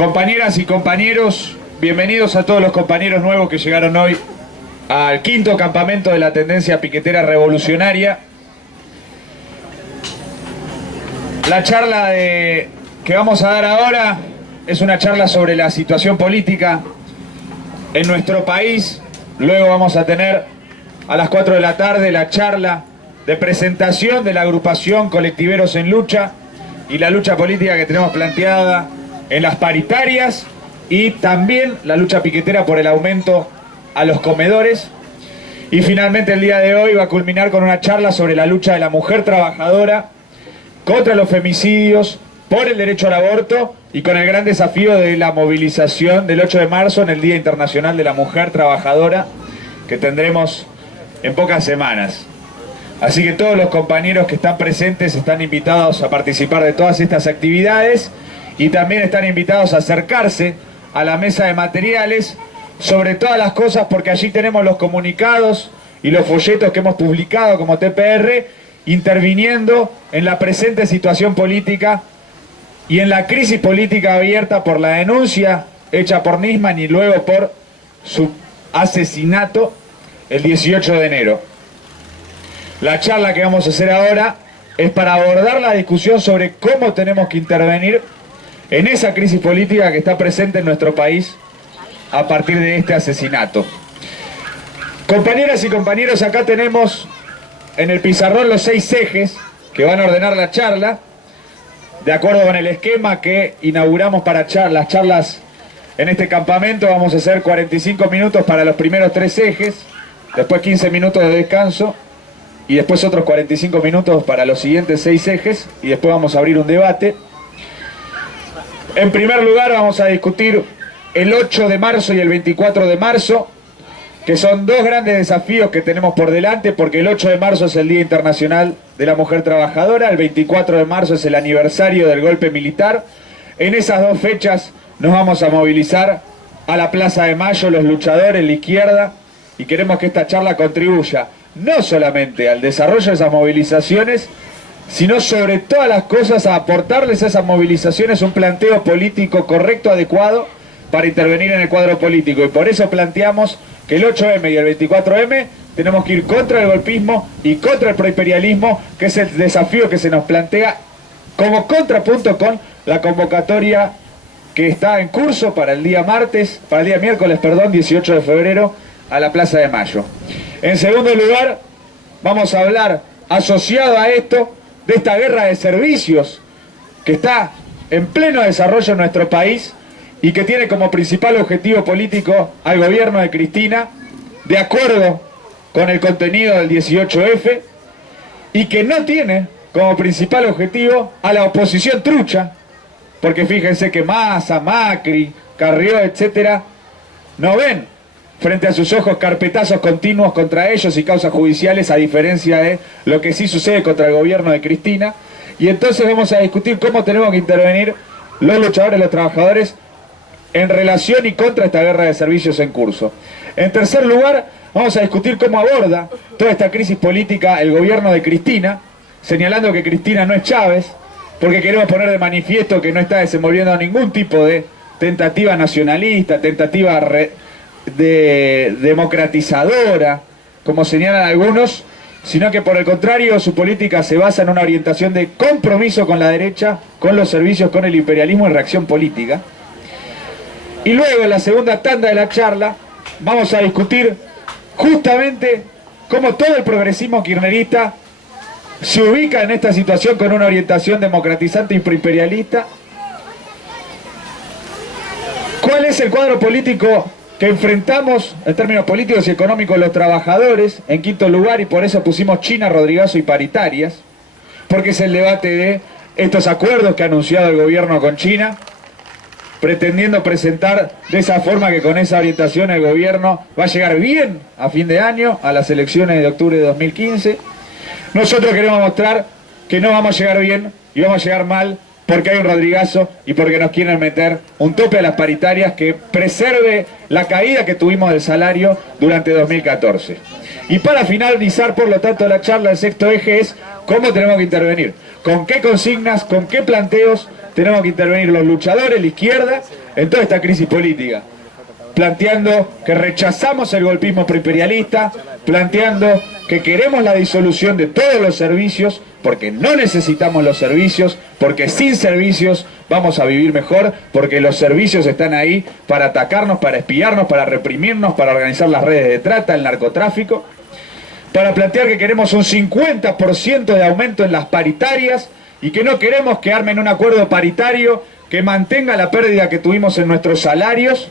Compañeras y compañeros, bienvenidos a todos los compañeros nuevos que llegaron hoy al quinto campamento de la tendencia piquetera revolucionaria. La charla que vamos a dar ahora es una charla sobre la situación política en nuestro país. Luego vamos a tener a las 4 de la tarde la charla de presentación de la agrupación Colectiveros en Lucha y la lucha política que tenemos planteada en las paritarias y también la lucha piquetera por el aumento a los comedores. Y finalmente el día de hoy va a culminar con una charla sobre la lucha de la mujer trabajadora contra los femicidios, por el derecho al aborto y con el gran desafío de la movilización del 8 de marzo en el Día Internacional de la Mujer Trabajadora que tendremos en pocas semanas. Así que todos los compañeros que están presentes están invitados a participar de todas estas actividades y también están invitados a acercarse a la mesa de materiales sobre todas las cosas, porque allí tenemos los comunicados y los folletos que hemos publicado como TPR, interviniendo en la presente situación política y en la crisis política abierta por la denuncia hecha por Nisman y luego por su asesinato el 18 de enero. La charla que vamos a hacer ahora es para abordar la discusión sobre cómo tenemos que intervenir en esa crisis política que está presente en nuestro país a partir de este asesinato. Compañeras y compañeros, acá tenemos en el pizarrón los 6 ejes que van a ordenar la charla, de acuerdo con el esquema que inauguramos para las charlas en este campamento. Vamos a hacer 45 minutos para los primeros 3 ejes, después 15 minutos de descanso y después otros 45 minutos para los siguientes 6 ejes y después vamos a abrir un debate. En primer lugar vamos a discutir el 8 de marzo y el 24 de marzo, que son 2 grandes desafíos que tenemos por delante, porque el 8 de marzo es el Día Internacional de la Mujer Trabajadora, el 24 de marzo es el aniversario del golpe militar. En esas 2 fechas nos vamos a movilizar a la Plaza de Mayo, los luchadores, la izquierda, y queremos que esta charla contribuya no solamente al desarrollo de esas movilizaciones, sino sobre todas las cosas a aportarles a esas movilizaciones un planteo político correcto, adecuado, para intervenir en el cuadro político. Y por eso planteamos que el 8M y el 24M tenemos que ir contra el golpismo y contra el proimperialismo, que es el desafío que se nos plantea como contrapunto con la convocatoria que está en curso para el día miércoles, 18 de febrero, a la Plaza de Mayo. En segundo lugar, vamos a hablar, asociado a esto, de esta guerra de servicios que está en pleno desarrollo en nuestro país y que tiene como principal objetivo político al gobierno de Cristina, de acuerdo con el contenido del 18F, y que no tiene como principal objetivo a la oposición trucha, porque fíjense que Massa, Macri, Carrió, etcétera, no ven frente a sus ojos carpetazos continuos contra ellos y causas judiciales, a diferencia de lo que sí sucede contra el gobierno de Cristina. Y entonces vamos a discutir cómo tenemos que intervenir los luchadores, los trabajadores, en relación y contra esta guerra de servicios en curso. En tercer lugar, vamos a discutir cómo aborda toda esta crisis política el gobierno de Cristina, señalando que Cristina no es Chávez, porque queremos poner de manifiesto que no está desenvolviendo ningún tipo de tentativa nacionalista, tentativa de democratizadora, como señalan algunos, sino que por el contrario su política se basa en una orientación de compromiso con la derecha, con los servicios, con el imperialismo en reacción política. Y luego en la segunda tanda de la charla vamos a discutir justamente cómo todo el progresismo kirchnerista se ubica en esta situación con una orientación democratizante y proimperialista. ¿Cuál es el cuadro político que enfrentamos en términos políticos y económicos los trabajadores? En quinto lugar, y por eso pusimos China, Rodrigazo y paritarias, porque es el debate de estos acuerdos que ha anunciado el gobierno con China, pretendiendo presentar de esa forma que con esa orientación el gobierno va a llegar bien a fin de año, a las elecciones de octubre de 2015. Nosotros queremos mostrar que no vamos a llegar bien y vamos a llegar mal, porque hay un Rodrigazo y porque nos quieren meter un tope a las paritarias que preserve la caída que tuvimos del salario durante 2014. Y para finalizar, por lo tanto, la charla del sexto eje es ¿Cómo tenemos que intervenir? ¿Con qué consignas, con qué planteos tenemos que intervenir los luchadores, la izquierda, en toda esta crisis política? Planteando que rechazamos el golpismo proimperialista, planteando que queremos la disolución de todos los servicios, porque no necesitamos los servicios, porque sin servicios vamos a vivir mejor, porque los servicios están ahí para atacarnos, para espiarnos, para reprimirnos, para organizar las redes de trata, el narcotráfico, para plantear que queremos un 50% de aumento en las paritarias y que no queremos que armen un acuerdo paritario que mantenga la pérdida que tuvimos en nuestros salarios,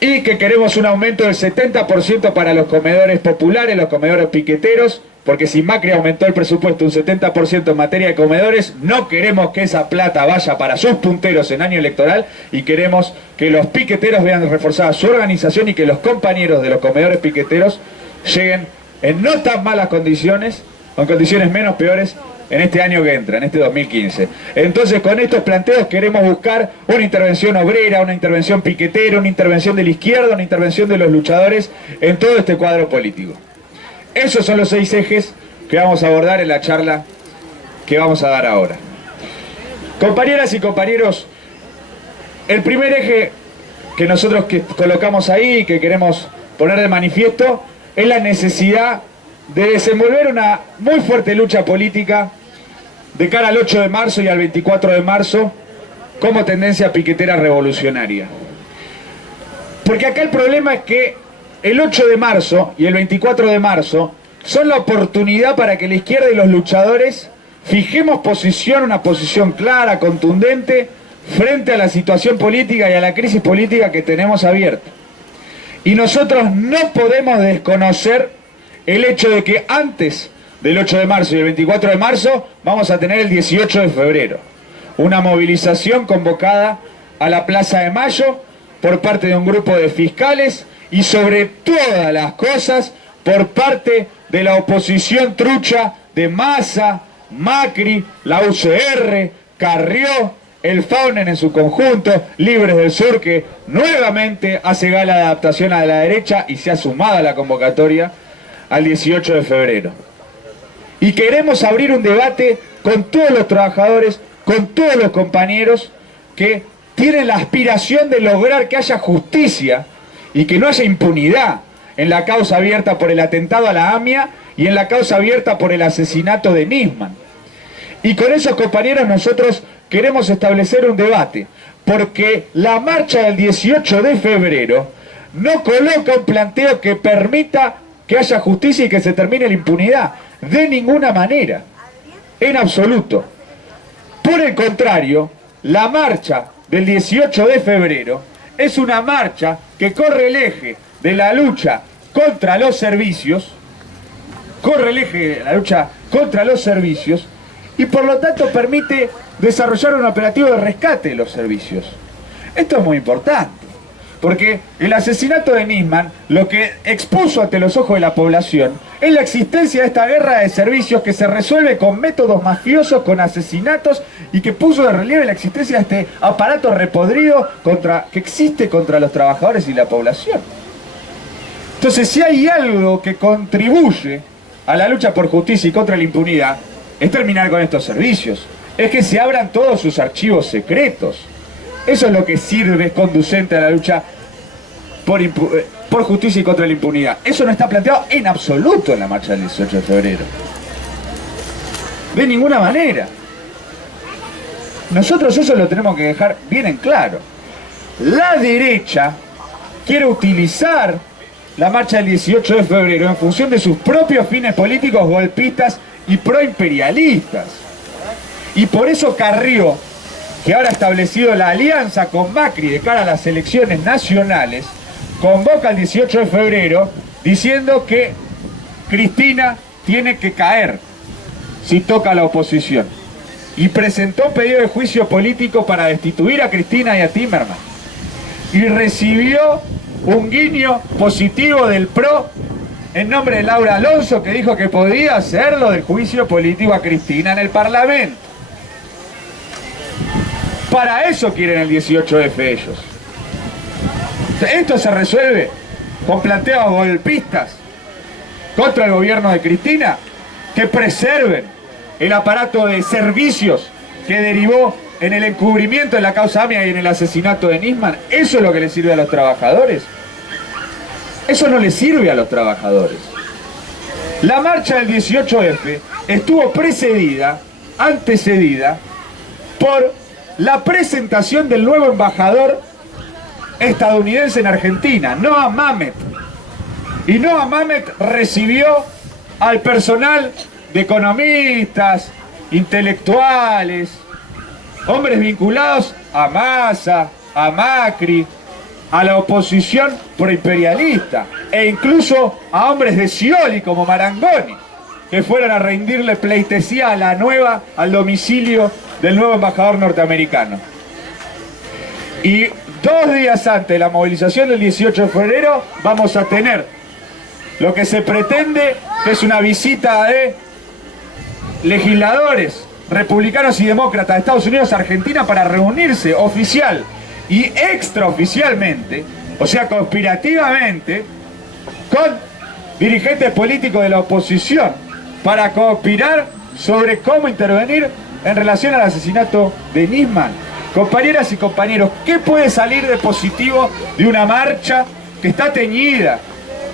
y que queremos un aumento del 70% para los comedores populares, los comedores piqueteros, porque si Macri aumentó el presupuesto un 70% en materia de comedores, no queremos que esa plata vaya para sus punteros en año electoral, y queremos que los piqueteros vean reforzada su organización y que los compañeros de los comedores piqueteros lleguen en no tan malas condiciones, o en condiciones menos peores, en este año que entra, en este 2015. Entonces, con estos planteos queremos buscar una intervención obrera, una intervención piquetera, una intervención de la izquierda, una intervención de los luchadores en todo este cuadro político. Esos son los 6 ejes que vamos a abordar en la charla que vamos a dar ahora. Compañeras y compañeros, el primer eje que nosotros colocamos ahí y que queremos poner de manifiesto es la necesidad de desenvolver una muy fuerte lucha política de cara al 8 de marzo y al 24 de marzo como tendencia piquetera revolucionaria. Porque acá el problema es que el 8 de marzo y el 24 de marzo son la oportunidad para que la izquierda y los luchadores fijemos posición, una posición clara, contundente, frente a la situación política y a la crisis política que tenemos abierta. Y nosotros no podemos desconocer el hecho de que antes del 8 de marzo y el 24 de marzo vamos a tener el 18 de febrero. Una movilización convocada a la Plaza de Mayo por parte de un grupo de fiscales y sobre todas las cosas por parte de la oposición trucha de Massa, Macri, la UCR, Carrió, el FAUNEN en su conjunto, Libres del Sur, que nuevamente hace gala de adaptación a la derecha y se ha sumado a la convocatoria al 18 de febrero. Y queremos abrir un debate con todos los trabajadores, con todos los compañeros que tienen la aspiración de lograr que haya justicia y que no haya impunidad en la causa abierta por el atentado a la AMIA y en la causa abierta por el asesinato de Nisman. Y con esos compañeros nosotros queremos establecer un debate, porque la marcha del 18 de febrero no coloca un planteo que permita que haya justicia y que se termine la impunidad, de ninguna manera, en absoluto. Por el contrario, la marcha del 18 de febrero es una marcha que corre el eje de la lucha contra los servicios, y por lo tanto permite desarrollar un operativo de rescate de los servicios. Esto es muy importante, porque el asesinato de Nisman lo que expuso ante los ojos de la población es la existencia de esta guerra de servicios que se resuelve con métodos mafiosos, con asesinatos, y que puso de relieve la existencia de este aparato repodrido que existe contra los trabajadores y la población. Entonces, si hay algo que contribuye a la lucha por justicia y contra la impunidad, es terminar con estos servicios, es que se abran todos sus archivos secretos. Eso es lo que sirve, es conducente a la lucha por justicia y contra la impunidad. Eso no está planteado en absoluto en la marcha del 18 de febrero. De ninguna manera. Nosotros eso lo tenemos que dejar bien en claro. La derecha quiere utilizar la marcha del 18 de febrero en función de sus propios fines políticos golpistas y proimperialistas. Y por eso Carrió, que ahora ha establecido la alianza con Macri de cara a las elecciones nacionales, convoca el 18 de febrero diciendo que Cristina tiene que caer si toca a la oposición. Y presentó un pedido de juicio político para destituir a Cristina y a Timerman. Y recibió un guiño positivo del PRO en nombre de Laura Alonso, que dijo que podía hacerlo del juicio político a Cristina en el Parlamento. Para eso quieren el 18F ellos. Esto se resuelve con planteos golpistas contra el gobierno de Cristina. que preserven el aparato de servicios que derivó en el encubrimiento de la causa AMIA y en el asesinato de Nisman. ¿Eso es lo que le sirve a los trabajadores? Eso no le sirve a los trabajadores. La marcha del 18F estuvo antecedida por la presentación del nuevo embajador estadounidense en Argentina, Noah Mamet. Y Noah Mamet recibió al personal de economistas, intelectuales, hombres vinculados a Massa, a Macri, a la oposición proimperialista, e incluso a hombres de Scioli como Marangoni, que fueron a rendirle pleitesía al domicilio del nuevo embajador norteamericano. Y 2 días antes de la movilización del 18 de febrero vamos a tener lo que se pretende que es una visita de legisladores republicanos y demócratas de Estados Unidos a Argentina para reunirse oficial y extraoficialmente, o sea, conspirativamente, con dirigentes políticos de la oposición para conspirar sobre cómo intervenir en relación al asesinato de Nisman. Compañeras y compañeros, ¿qué puede salir de positivo de una marcha que está teñida,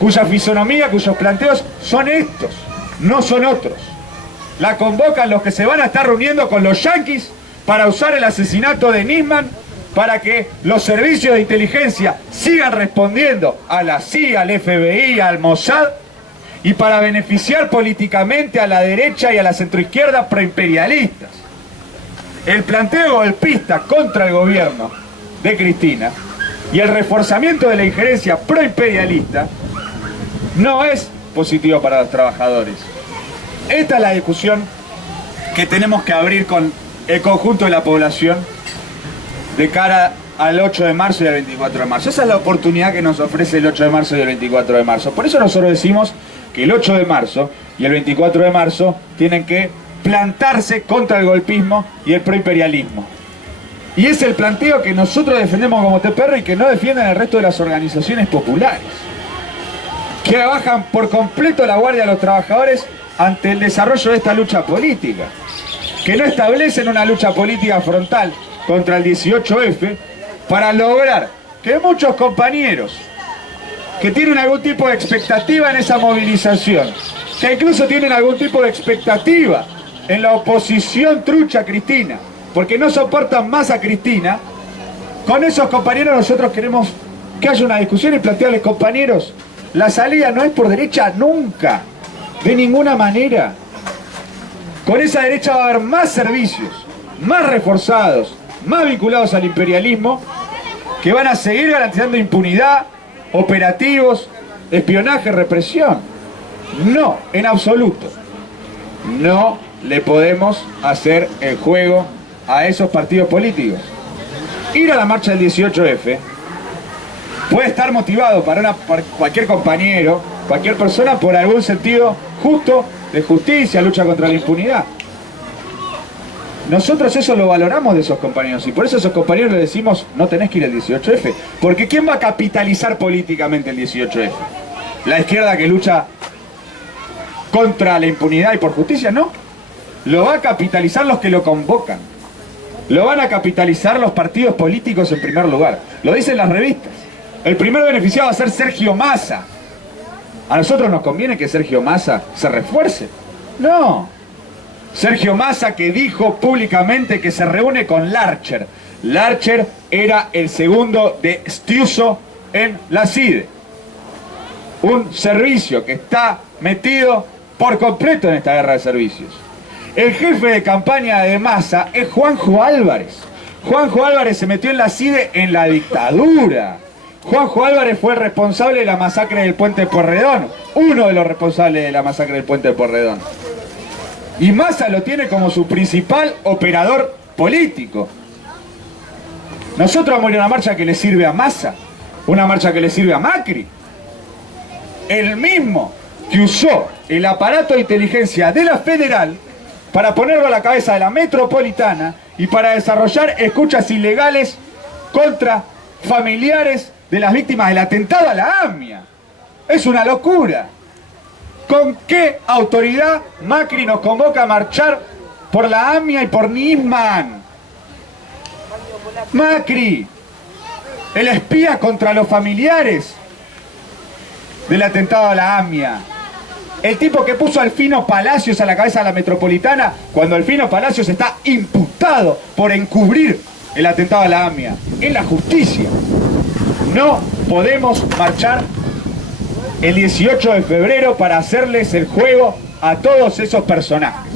cuya fisonomía, cuyos planteos son estos, no son otros? La convocan los que se van a estar reuniendo con los yanquis para usar el asesinato de Nisman para que los servicios de inteligencia sigan respondiendo a la CIA, al FBI, al Mossad, y para beneficiar políticamente a la derecha y a la centroizquierda proimperialistas. El planteo golpista contra el gobierno de Cristina y el reforzamiento de la injerencia proimperialista no es positivo para los trabajadores. Esta es la discusión que tenemos que abrir con el conjunto de la población de cara al 8 de marzo y al 24 de marzo. Esa es la oportunidad que nos ofrece el 8 de marzo y el 24 de marzo. Por eso nosotros decimos que el 8 de marzo y el 24 de marzo tienen que plantarse contra el golpismo y el proimperialismo. Y es el planteo que nosotros defendemos como TPR y que no defienden el resto de las organizaciones populares, que bajan por completo la guardia a los trabajadores ante el desarrollo de esta lucha política, que no establecen una lucha política frontal contra el 18F para lograr que muchos compañeros que tienen algún tipo de expectativa en esa movilización, que incluso tienen algún tipo de expectativa en la oposición trucha a Cristina, porque no soportan más a Cristina, con esos compañeros nosotros queremos que haya una discusión y plantearles, compañeros, la salida no es por derecha nunca, de ninguna manera. Con esa derecha va a haber más servicios, más reforzados, más vinculados al imperialismo, que van a seguir garantizando impunidad, operativos, espionaje, represión. No, en absoluto. No le podemos hacer el juego a esos partidos políticos. Ir a la marcha del 18F puede estar motivado para cualquier compañero, cualquier persona, por algún sentido justo de justicia, lucha contra la impunidad. Nosotros eso lo valoramos de esos compañeros y por eso a esos compañeros les decimos no tenés que ir al 18F. Porque ¿quién va a capitalizar políticamente el 18F? ¿La izquierda que lucha contra la impunidad y por justicia? No. Lo va a capitalizar los que lo convocan. Lo van a capitalizar los partidos políticos en primer lugar. Lo dicen las revistas. El primer beneficiado va a ser Sergio Massa. ¿A nosotros nos conviene que Sergio Massa se refuerce? No. Sergio Massa, que dijo públicamente que se reúne con Larcher. Larcher era el segundo de Stiuso en la CIDE. Un servicio que está metido por completo en esta guerra de servicios. El jefe de campaña de Massa es Juanjo Álvarez. Juanjo Álvarez se metió en la CIDE en la dictadura. Juanjo Álvarez fue el responsable de la masacre del Puente de Pueyrredón. Uno de los responsables de la masacre del Puente de Pueyrredón. Y Massa lo tiene como su principal operador político. Nosotros vamos a ir a una marcha que le sirve a Massa, una marcha que le sirve a Macri. El mismo que usó el aparato de inteligencia de la Federal para ponerlo a la cabeza de la Metropolitana y para desarrollar escuchas ilegales contra familiares de las víctimas del atentado a la AMIA. Es una locura. ¿Con qué autoridad Macri nos convoca a marchar por la AMIA y por Nisman? Macri, el espía contra los familiares del atentado a la AMIA. El tipo que puso a Alfino Palacios a la cabeza de la Metropolitana, cuando Alfino Palacios está imputado por encubrir el atentado a la AMIA. Es la justicia. No podemos marchar el 18 de febrero para hacerles el juego a todos esos personajes.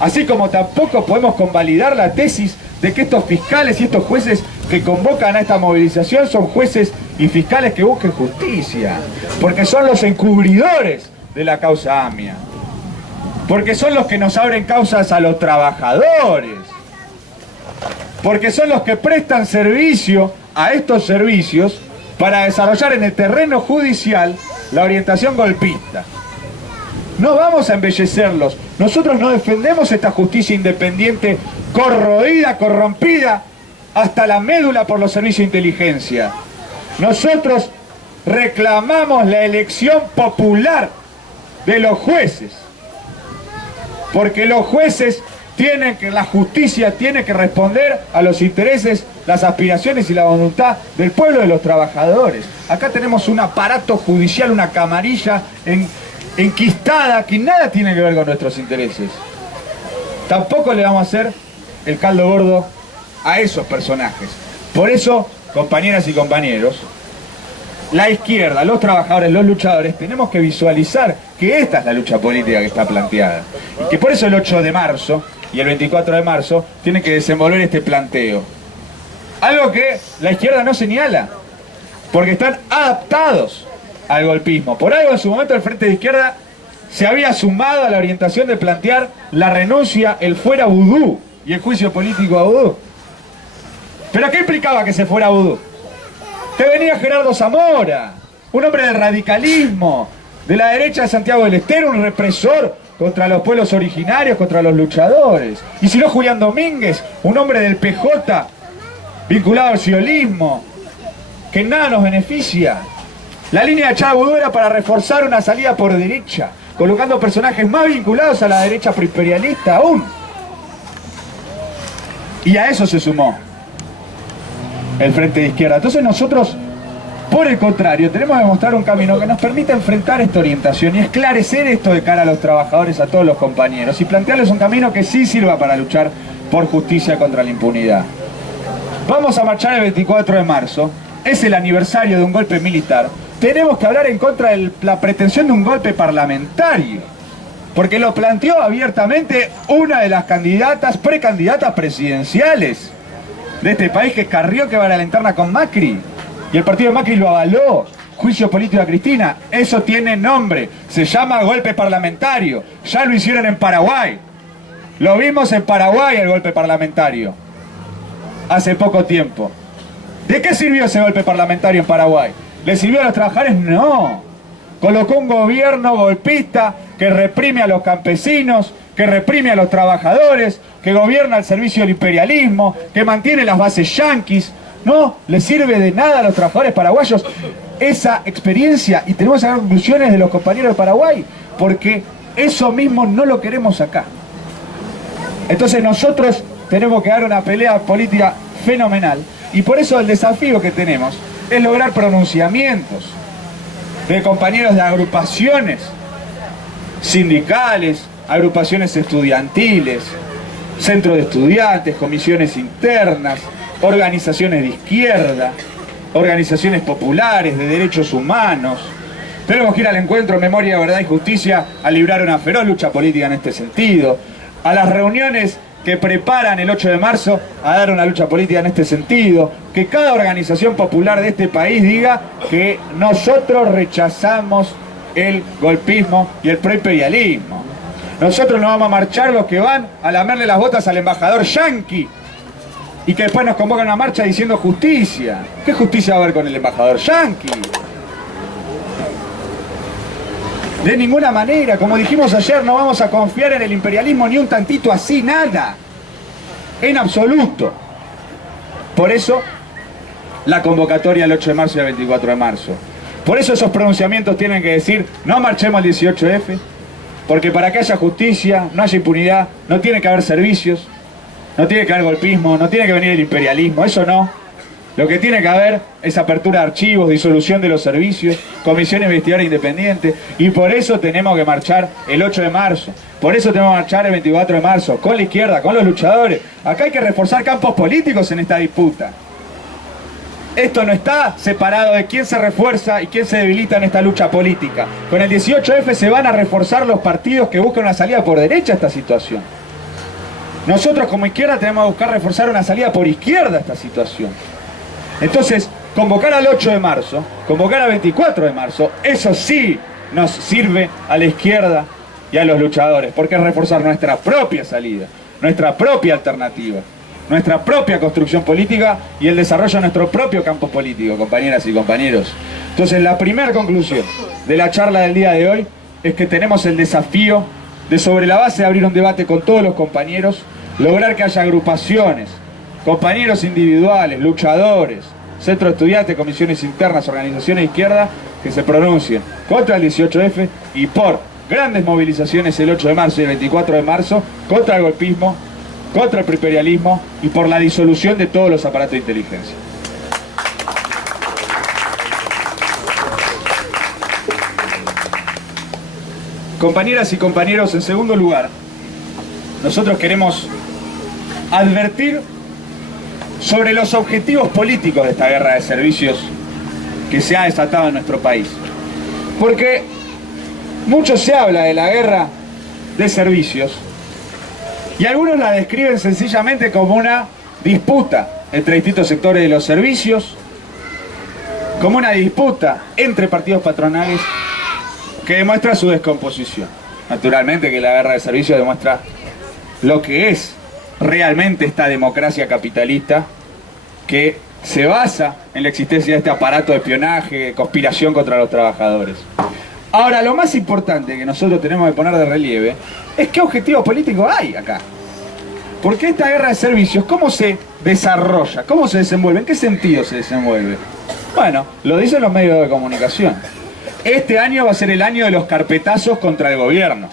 Así como tampoco podemos convalidar la tesis de que estos fiscales y estos jueces que convocan a esta movilización son jueces y fiscales que busquen justicia, porque son los encubridores de la causa AMIA, porque son los que nos abren causas a los trabajadores, porque son los que prestan servicio a estos servicios para desarrollar en el terreno judicial la orientación golpista. No vamos a embellecerlos. Nosotros no defendemos esta justicia independiente corroída, corrompida hasta la médula por los servicios de inteligencia. Nosotros reclamamos la elección popular de los jueces, porque los jueces tienen que, la justicia tiene que responder a los intereses, las aspiraciones y la voluntad del pueblo, de los trabajadores. Acá tenemos un aparato judicial, una camarilla enquistada que nada tiene que ver con nuestros intereses. Tampoco le vamos a hacer el caldo gordo a esos personajes. Por eso, compañeras y compañeros, la izquierda, los trabajadores, los luchadores, tenemos que visualizar que esta es la lucha política que está planteada. Y que por eso el 8 de marzo y el 24 de marzo tienen que desenvolver este planteo. Algo que la izquierda no señala, porque están adaptados al golpismo. Por algo en su momento el Frente de Izquierda se había sumado a la orientación de plantear la renuncia, el fuera vudú y el juicio político a vudú. ¿Pero qué implicaba que se fuera vudú? Que venía Gerardo Zamora, un hombre del radicalismo, de la derecha de Santiago del Estero, un represor contra los pueblos originarios, contra los luchadores. Y si no, Julián Domínguez, un hombre del PJ, vinculado al ciolismo, que en nada nos beneficia. La línea de Chá Vudú era para reforzar una salida por derecha, colocando personajes más vinculados a la derecha proimperialista aún. Y a eso se sumó el Frente de Izquierda. Entonces nosotros, por el contrario, tenemos que mostrar un camino que nos permita enfrentar esta orientación y esclarecer esto de cara a los trabajadores, a todos los compañeros, y plantearles un camino que sí sirva para luchar por justicia contra la impunidad. Vamos a marchar el 24 de marzo, es el aniversario de un golpe militar. Tenemos que hablar en contra de la pretensión de un golpe parlamentario, porque lo planteó abiertamente una de las precandidatas presidenciales de este país, que es Carrió, que va a la interna con Macri, y el partido de Macri lo avaló. Juicio político a Cristina, eso tiene nombre, se llama golpe parlamentario. Ya lo hicieron en Paraguay, lo vimos en Paraguay, el golpe parlamentario, hace poco tiempo. ¿De qué sirvió ese golpe parlamentario en Paraguay? ¿Le sirvió a los trabajadores? No. Colocó un gobierno golpista que reprime a los campesinos, que reprime a los trabajadores, que gobierna al servicio del imperialismo, que mantiene las bases yanquis. No le sirve de nada a los trabajadores paraguayos esa experiencia, y tenemos que sacar conclusiones de los compañeros de Paraguay, porque eso mismo no lo queremos acá. Entonces nosotros tenemos que dar una pelea política fenomenal, y por eso el desafío que tenemos es lograr pronunciamientos de compañeros de agrupaciones sindicales, agrupaciones estudiantiles, centros de estudiantes, comisiones internas, organizaciones de izquierda, organizaciones populares de derechos humanos. Tenemos que ir al encuentro Memoria, Verdad y Justicia a librar una feroz lucha política en este sentido, a las reuniones que preparan el 8 de marzo a dar una lucha política en este sentido, que cada organización popular de este país diga que nosotros rechazamos el golpismo y el proimperialismo. Nosotros no vamos a marchar los que van a lamerle las botas al embajador yanqui y que después nos convocan a una marcha diciendo justicia. ¿Qué justicia va a haber con el embajador yanqui? De ninguna manera. Como dijimos ayer, no vamos a confiar en el imperialismo ni un tantito, así, nada. En absoluto. Por eso, la convocatoria el 8 de marzo y el 24 de marzo. Por eso esos pronunciamientos tienen que decir, no marchemos el 18F, porque para que haya justicia, no haya impunidad, no tiene que haber servicios, no tiene que haber golpismo, no tiene que venir el imperialismo, eso no. Lo que tiene que haber es apertura de archivos, disolución de los servicios, comisión investigadora independiente, y por eso tenemos que marchar el 8 de marzo, por eso tenemos que marchar el 24 de marzo, con la izquierda, con los luchadores. Acá hay que reforzar campos políticos en esta disputa. Esto no está separado de quién se refuerza y quién se debilita en esta lucha política. Con el 18F se van a reforzar los partidos que buscan una salida por derecha a esta situación. Nosotros como izquierda tenemos que buscar reforzar una salida por izquierda a esta situación. Entonces, convocar al 8 de marzo, convocar al 24 de marzo, eso sí nos sirve a la izquierda y a los luchadores, porque es reforzar nuestra propia salida, nuestra propia alternativa, nuestra propia construcción política y el desarrollo de nuestro propio campo político, compañeras y compañeros. Entonces, la primera conclusión de la charla del día de hoy es que tenemos el desafío de, sobre la base de abrir un debate con todos los compañeros, lograr que haya agrupaciones, compañeros individuales, luchadores, centros de estudiantes, comisiones internas, organizaciones de izquierda, que se pronuncien contra el 18F y por grandes movilizaciones el 8 de marzo y el 24 de marzo, contra el golpismo, contra el imperialismo y por la disolución de todos los aparatos de inteligencia. Compañeras y compañeros, en segundo lugar, nosotros queremos advertir sobre los objetivos políticos de esta guerra de servicios que se ha desatado en nuestro país. Porque mucho se habla de la guerra de servicios y algunos la describen sencillamente como una disputa entre distintos sectores de los servicios, como una disputa entre partidos patronales que demuestra su descomposición. Naturalmente que la guerra de servicios demuestra lo que es realmente esta democracia capitalista que se basa en la existencia de este aparato de espionaje, de conspiración contra los trabajadores. Ahora, lo más importante que nosotros tenemos que poner de relieve es qué objetivos políticos hay acá. Porque esta guerra de servicios, ¿cómo se desarrolla? ¿Cómo se desenvuelve? ¿En qué sentido se desenvuelve? Bueno, lo dicen los medios de comunicación. Este año va a ser el año de los carpetazos contra el gobierno.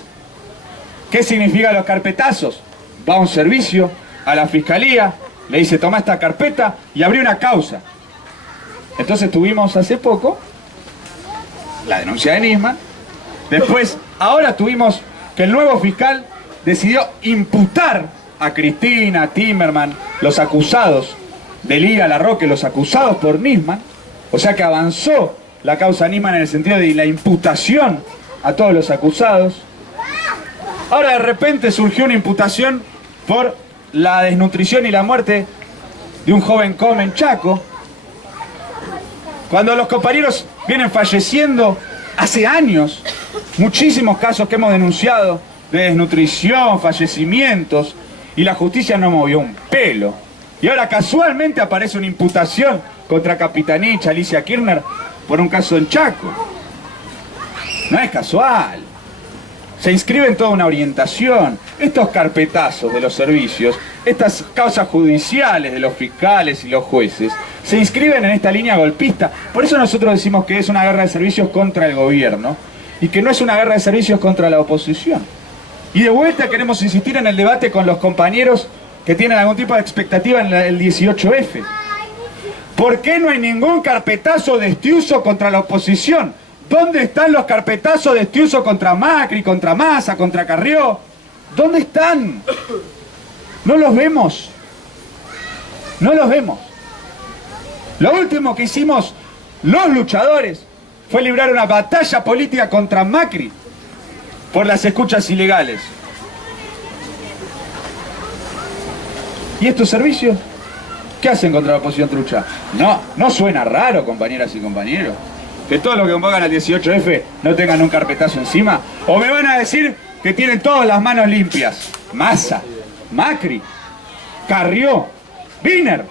¿Qué significan los carpetazos? Va a un servicio, a la fiscalía, le dice toma esta carpeta y abre una causa. Entonces tuvimos hace poco la denuncia de Nisman. Después, ahora tuvimos que el nuevo fiscal decidió imputar a Cristina, a Timerman, los acusados de Liga Larroque, los acusados por Nisman. O sea que avanzó la causa Nisman en el sentido de la imputación a todos los acusados. Ahora de repente surgió una imputación por la desnutrición y la muerte de un joven en Chaco, cuando los compañeros vienen falleciendo hace años, muchísimos casos que hemos denunciado de desnutrición, fallecimientos, y la justicia no movió un pelo. Y ahora casualmente aparece una imputación contra Capitanich, Alicia Kirchner, por un caso en Chaco. No es casual. Se inscribe en toda una orientación. Estos carpetazos de los servicios, estas causas judiciales de los fiscales y los jueces, se inscriben en esta línea golpista. Por eso nosotros decimos que es una guerra de servicios contra el gobierno y que no es una guerra de servicios contra la oposición. Y de vuelta queremos insistir en el debate con los compañeros que tienen algún tipo de expectativa en el 18F. ¿Por qué no hay ningún carpetazo de Estiuso contra la oposición? ¿Dónde están los carpetazos de Estiuso contra Macri, contra Massa, contra Carrió? ¿Dónde están? No los vemos. No los vemos. Lo último que hicimos los luchadores fue librar una batalla política contra Macri por las escuchas ilegales. ¿Y estos servicios? ¿Qué hacen contra la oposición trucha? No suena raro, compañeras y compañeros, que todos los que convocan al 18F no tengan un carpetazo encima. ¿O me van a decir que tienen todas las manos limpias? Massa, Macri, Carrió, Wiener,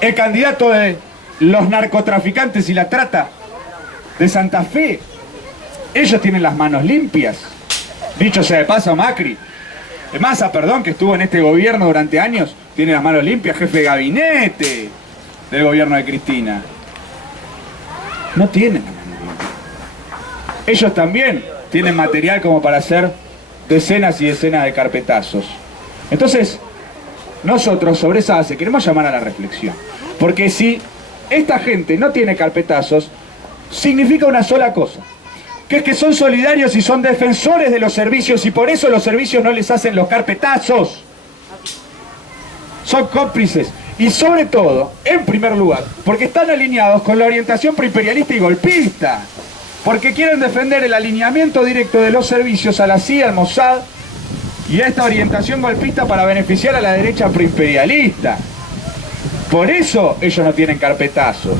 el candidato de los narcotraficantes y la trata de Santa Fe. Ellos tienen las manos limpias. Dicho sea de paso, Macri, Massa, perdón, que estuvo en este gobierno durante años, tiene las manos limpias, jefe de gabinete del gobierno de Cristina. no tienen. Ellos también tienen material como para hacer decenas y decenas de carpetazos. Entonces, nosotros sobre esa base queremos llamar a la reflexión. Porque si esta gente no tiene carpetazos, significa una sola cosa, que es que son solidarios y son defensores de los servicios, y por eso los servicios no les hacen los carpetazos. Son cómplices. Y sobre todo, en primer lugar, porque están alineados con la orientación preimperialista y golpista. Porque quieren defender el alineamiento directo de los servicios a la CIA, al Mossad y a esta orientación golpista para beneficiar a la derecha preimperialista. Por eso ellos no tienen carpetazos.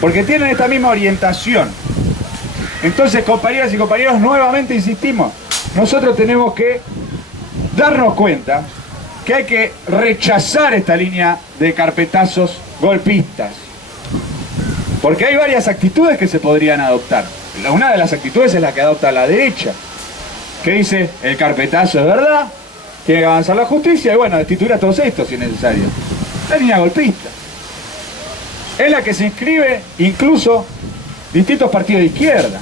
Porque tienen esta misma orientación. Entonces, compañeras y compañeros, nuevamente insistimos, nosotros tenemos que darnos cuenta que hay que rechazar esta línea de carpetazos golpistas. Porque hay varias actitudes que se podrían adoptar. Una de las actitudes es la que adopta la derecha, que dice, el carpetazo es verdad, tiene que avanzar la justicia, y bueno, destituir a todos estos si es necesario. La línea golpista. Es la que se inscribe incluso distintos partidos de izquierda.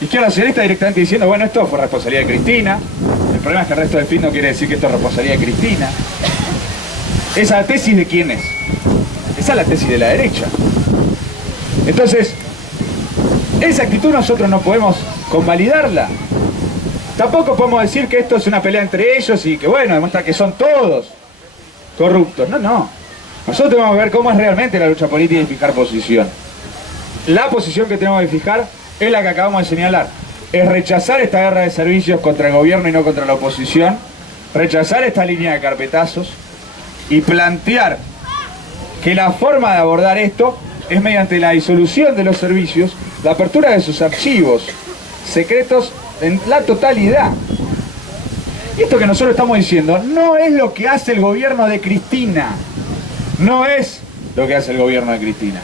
Izquierda socialista directamente diciendo, bueno, esto fue responsabilidad de Cristina. El problema es que el resto del fin no quiere decir que esto es responsabilidad de Cristina. ¿Esa tesis de quién es? Esa es la tesis de la derecha. Entonces, esa actitud nosotros no podemos convalidarla. Tampoco podemos decir que esto es una pelea entre ellos y que, bueno, demuestra que son todos corruptos. No, no. Nosotros tenemos que ver cómo es realmente la lucha política y fijar posición. La posición que tenemos que fijar es la que acabamos de señalar. Es rechazar esta guerra de servicios contra el gobierno y no contra la oposición. Rechazar esta línea de carpetazos y plantear que la forma de abordar esto es mediante la disolución de los servicios, la apertura de sus archivos secretos en la totalidad. Y esto que nosotros estamos diciendo no es lo que hace el gobierno de Cristina. No es lo que hace el gobierno de Cristina.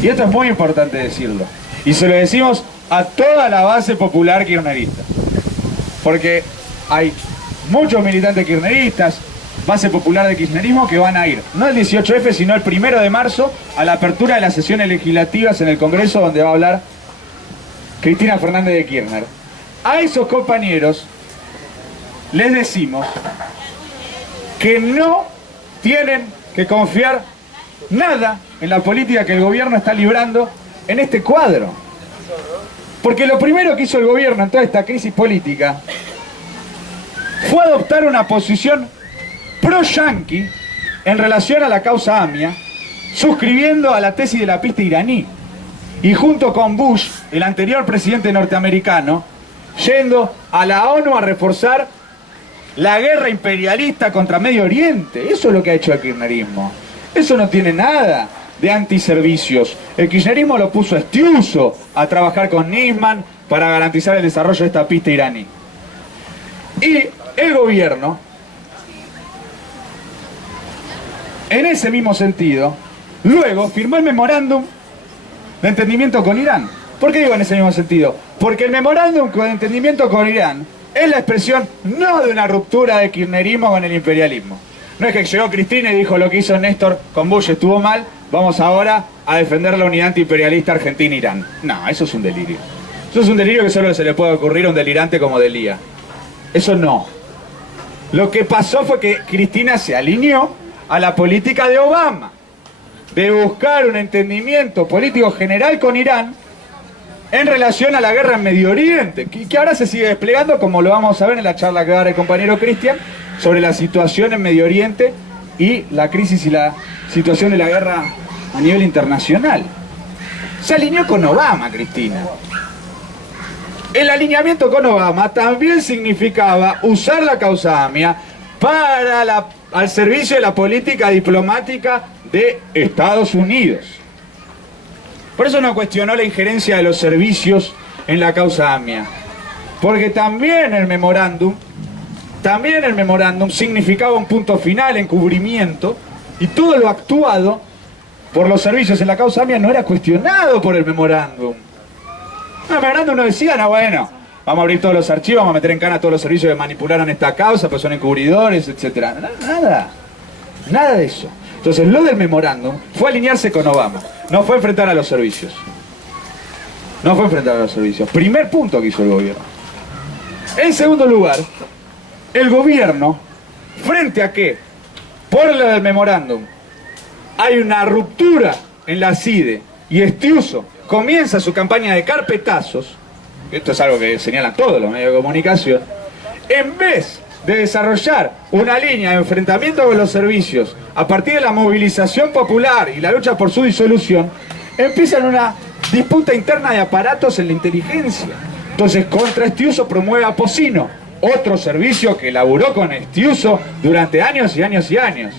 Y esto es muy importante decirlo. Y se lo decimos a toda la base popular kirchnerista. Porque hay muchos militantes kirchneristas, base popular de kirchnerismo, que van a ir, no el 18F, sino el 1 de marzo, a la apertura de las sesiones legislativas en el Congreso, donde va a hablar Cristina Fernández de Kirchner. A esos compañeros les decimos que no tienen que confiar nada en la política que el gobierno está librando en este cuadro. Porque lo primero que hizo el gobierno en toda esta crisis política fue adoptar una posición pro-yanqui en relación a la causa AMIA, suscribiendo a la tesis de la pista iraní. Y junto con Bush, el anterior presidente norteamericano, yendo a la ONU a reforzar la guerra imperialista contra Medio Oriente. Eso es lo que ha hecho el kirchnerismo. Eso no tiene nada de antiservicios. El kirchnerismo lo puso a Estiuso a trabajar con Nisman para garantizar el desarrollo de esta pista iraní. Y el gobierno, en ese mismo sentido, luego firmó el memorándum de entendimiento con Irán. ¿Por qué digo en ese mismo sentido? Porque el memorándum de entendimiento con Irán es la expresión no de una ruptura de kirchnerismo con el imperialismo. No es que llegó Cristina y dijo lo que hizo Néstor con Bush estuvo mal, vamos ahora a defender la unidad antiimperialista Argentina-Irán. No, eso es un delirio. Eso es un delirio que solo se le puede ocurrir a un delirante como Delía. Eso no. Lo que pasó fue que Cristina se alineó a la política de Obama, de buscar un entendimiento político general con Irán en relación a la guerra en Medio Oriente, que ahora se sigue desplegando, como lo vamos a ver en la charla que va a dar el compañero Cristian, sobre la situación en Medio Oriente y la crisis y la situación de la guerra a nivel internacional. Se alineó con Obama, Cristina. El alineamiento con Obama también significaba usar la causa AMIA para al servicio de la política diplomática de Estados Unidos. Por eso no cuestionó la injerencia de los servicios en la causa AMIA. Porque también el memorándum significaba un punto final, encubrimiento, y todo lo actuado por los servicios en la causa AMIA no era cuestionado por el memorándum. El memorándum no decía, no, bueno, vamos a abrir todos los archivos, vamos a meter en cana a todos los servicios que manipularon esta causa, pues son encubridores, etc. Nada de eso. Entonces lo del memorándum fue alinearse con Obama, no fue enfrentar a los servicios. No fue enfrentar a los servicios. Primer punto que hizo el gobierno. En segundo lugar, el gobierno, ¿frente a qué? Por lo del memorándum, hay una ruptura en la CIDE y Estiuso comienza su campaña de carpetazos, esto es algo que señalan todos los medios de comunicación, en vez de desarrollar una línea de enfrentamiento con los servicios a partir de la movilización popular y la lucha por su disolución, empiezan una disputa interna de aparatos en la inteligencia. Entonces, contra Estiuso promueve a Pocino, otro servicio que laburó con Estiuso durante años y años y años.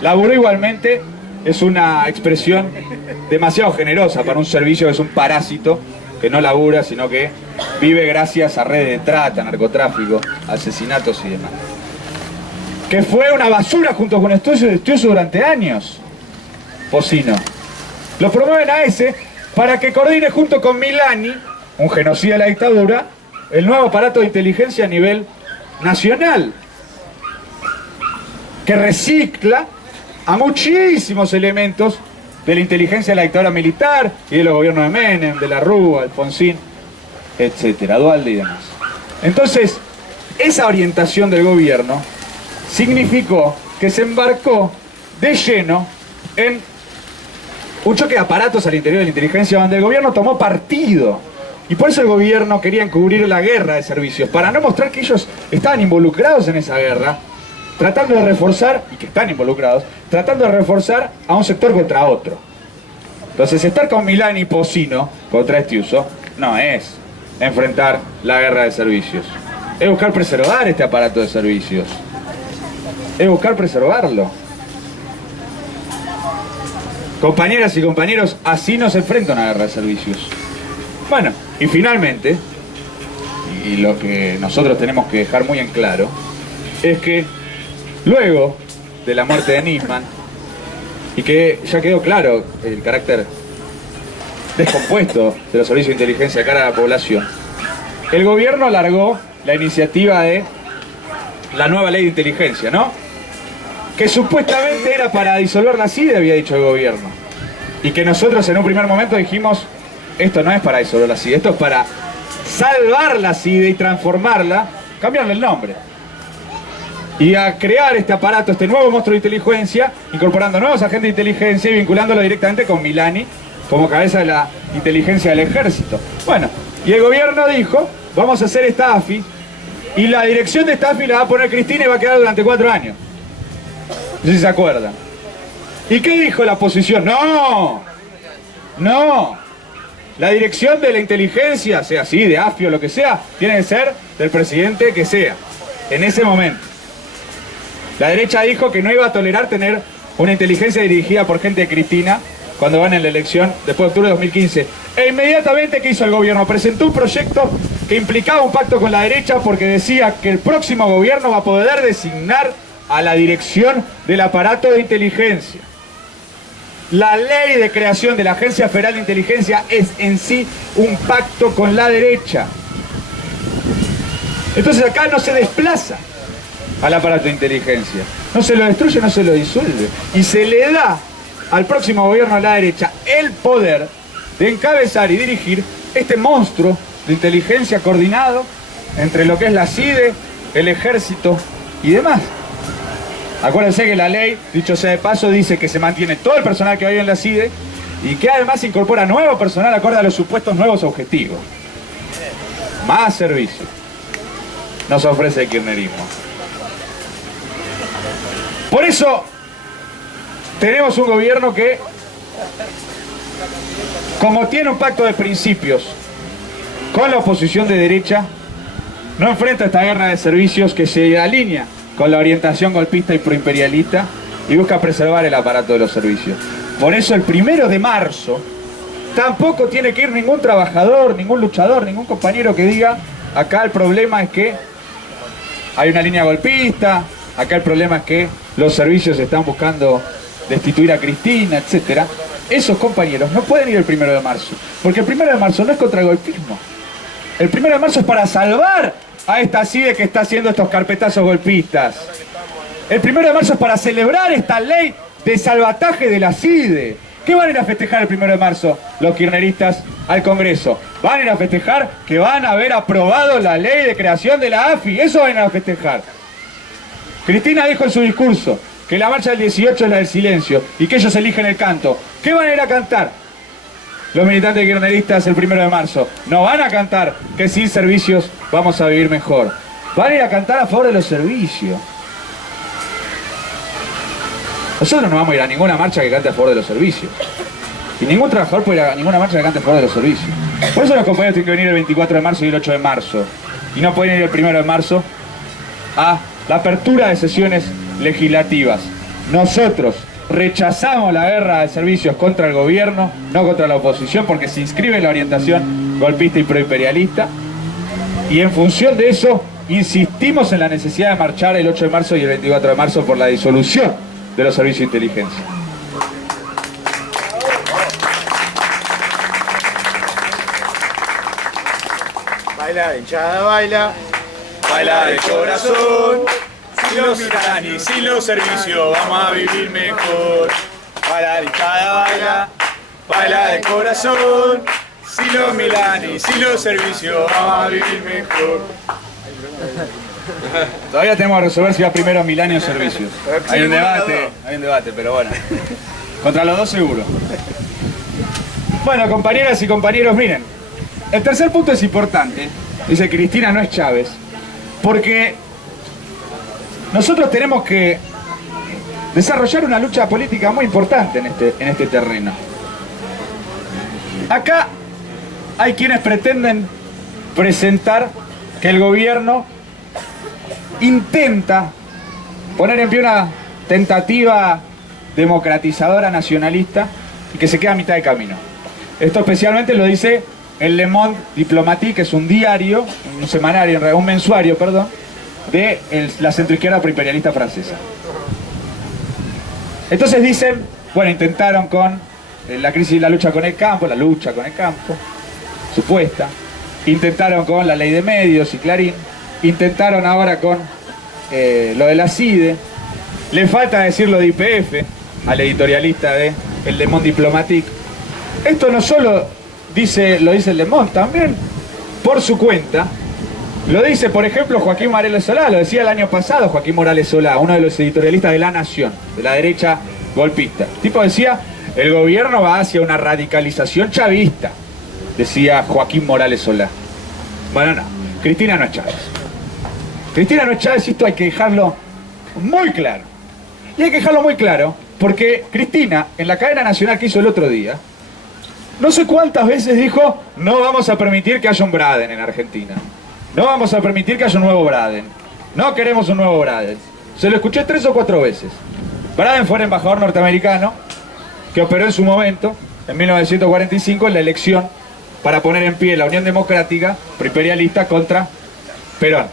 Laburó igualmente, es una expresión demasiado generosa para un servicio que es un parásito, que no labura, sino que vive gracias a redes de trata, narcotráfico, asesinatos y demás. Que fue una basura junto con Estiuso durante años. Pocino. Lo promueven a ese para que coordine junto con Milani, un genocida de la dictadura, el nuevo aparato de inteligencia a nivel nacional, que recicla a muchísimos elementos de la inteligencia de la dictadura militar y de los gobiernos de Menem, de la Rúa, Alfonsín, etcétera, Duhalde y demás. Entonces, esa orientación del gobierno significó que se embarcó de lleno en un choque de aparatos al interior de la inteligencia donde el gobierno tomó partido. Y por eso el gobierno quería encubrir la guerra de servicios, para no mostrar que ellos estaban involucrados en esa guerra, tratando de reforzar, y que están involucrados, tratando de reforzar a un sector contra otro. Entonces, estar con Milani y Pocino contra Estiuso no es enfrentar la guerra de servicios. Es buscar preservar este aparato de servicios. Es buscar preservarlo. Compañeras y compañeros, así no se enfrenta una guerra de servicios. Bueno, y finalmente, y lo que nosotros tenemos que dejar muy en claro, es que luego de la muerte de Nisman, y que ya quedó claro el carácter descompuesto de los servicios de inteligencia de cara a la población, el gobierno alargó la iniciativa de la nueva ley de inteligencia, ¿no? Que supuestamente era para disolver la CIDE, había dicho el gobierno. Y que nosotros en un primer momento dijimos, esto no es para disolver la CIDE, esto es para salvar la CIDE y transformarla, cambiarle el nombre. Y a crear este aparato, este nuevo monstruo de inteligencia, incorporando nuevos agentes de inteligencia y vinculándolo directamente con Milani como cabeza de la inteligencia del ejército. Bueno, y el gobierno dijo, vamos a hacer esta AFI, y la dirección de esta AFI la va a poner Cristina y va a quedar durante 4 años. No sé si se acuerdan. ¿Y qué dijo la oposición? ¡No! ¡No! La dirección de la inteligencia, sea así, de AFI o lo que sea, tiene que ser del presidente que sea, en ese momento. La derecha dijo que no iba a tolerar tener una inteligencia dirigida por gente de Cristina cuando van en la elección después de octubre de 2015. E inmediatamente, ¿qué hizo el gobierno? Presentó un proyecto que implicaba un pacto con la derecha porque decía que el próximo gobierno va a poder designar a la dirección del aparato de inteligencia. La ley de creación de la Agencia Federal de Inteligencia es en sí un pacto con la derecha. Entonces acá no se desplaza al aparato de inteligencia. No se lo destruye, no se lo disuelve. Y se le da al próximo gobierno de la derecha el poder de encabezar y dirigir este monstruo de inteligencia coordinado entre lo que es la CIDE, el ejército y demás. Acuérdense que la ley, dicho sea de paso, dice que se mantiene todo el personal que hay en la CIDE y que además incorpora nuevo personal acorde a los supuestos nuevos objetivos. Más servicio nos ofrece el kirchnerismo. Por eso tenemos un gobierno que, como tiene un pacto de principios con la oposición de derecha, no enfrenta esta guerra de servicios que se alinea con la orientación golpista y proimperialista y busca preservar el aparato de los servicios. Por eso el 1 de marzo tampoco tiene que ir ningún trabajador, ningún luchador, ningún compañero que diga acá el problema es que hay una línea golpista, acá el problema es que los servicios están buscando destituir a Cristina, etcétera. Esos compañeros no pueden ir el 1 de marzo, porque el 1 de marzo no es contra el golpismo. El 1 de marzo es para salvar a esta CIDE que está haciendo estos carpetazos golpistas. El 1 de marzo es para celebrar esta ley de salvataje de la CIDE, ¿Qué van a ir a festejar el 1 de marzo los kirchneristas al Congreso? Van a ir a festejar que van a haber aprobado la ley de creación de la AFI. Eso van a ir a festejar. Cristina dijo en su discurso que la marcha del 18 es la del silencio y que ellos eligen el canto. ¿Qué van a ir a cantar los militantes kirchneristas el 1 de marzo? No van a cantar que sin servicios vamos a vivir mejor. Van a ir a cantar a favor de los servicios. Nosotros no vamos a ir a ninguna marcha que cante a favor de los servicios. Y ningún trabajador puede ir a ninguna marcha que cante a favor de los servicios. Por eso los compañeros tienen que venir el 24 de marzo y el 8 de marzo. Y no pueden ir el 1 de marzo a la apertura de sesiones legislativas. Nosotros rechazamos la guerra de servicios contra el gobierno, no contra la oposición, porque se inscribe en la orientación golpista y proimperialista. Y en función de eso, insistimos en la necesidad de marchar el 8 de marzo y el 24 de marzo por la disolución de los servicios de inteligencia. Baila, hinchada, baila. Baila de corazón. Sin los miran y sin los servicios vamos a vivir mejor. Baila, hinchada, baila. Baila de corazón. Sin los miran y sin los servicios vamos a vivir mejor. Todavía tenemos que resolver si va primero Milán o servicios. Hay un debate, pero bueno. Contra los dos seguro. Bueno, compañeras y compañeros, miren. El tercer punto es importante. Dice Cristina no es Chávez. Porque nosotros tenemos que desarrollar una lucha política muy importante en este terreno. Acá hay quienes pretenden presentar que el gobierno intenta poner en pie una tentativa democratizadora nacionalista y que se queda a mitad de camino. Esto especialmente lo dice el Le Monde Diplomatique, que es un diario, un semanario, un mensuario, perdón, de la centroizquierda proimperialista francesa. Entonces dicen, bueno, intentaron con la crisis y la lucha con el campo, supuesta, intentaron con la ley de medios y Clarín, intentaron ahora con lo de la CIDE, le falta decir lo de YPF al editorialista de el Le Monde Diplomatique. Esto no solo lo dice el Le Monde, también por su cuenta lo dice, por ejemplo, Joaquín Morales Solá, lo decía el año pasado Joaquín Morales Solá, uno de los editorialistas de La Nación, de la derecha golpista. El tipo decía, el gobierno va hacia una radicalización chavista, decía Joaquín Morales Solá. Bueno, no, Cristina no es Chávez. Cristina no es Chávez, y esto hay que dejarlo muy claro. Y hay que dejarlo muy claro porque Cristina, en la cadena nacional que hizo el otro día, no sé cuántas veces dijo, no vamos a permitir que haya un Braden en Argentina. No vamos a permitir que haya un nuevo Braden. No queremos un nuevo Braden. Se lo escuché 3 o 4 veces. Braden fue el embajador norteamericano que operó en su momento, en 1945, en la elección para poner en pie la Unión Democrática proimperialista contra Perón.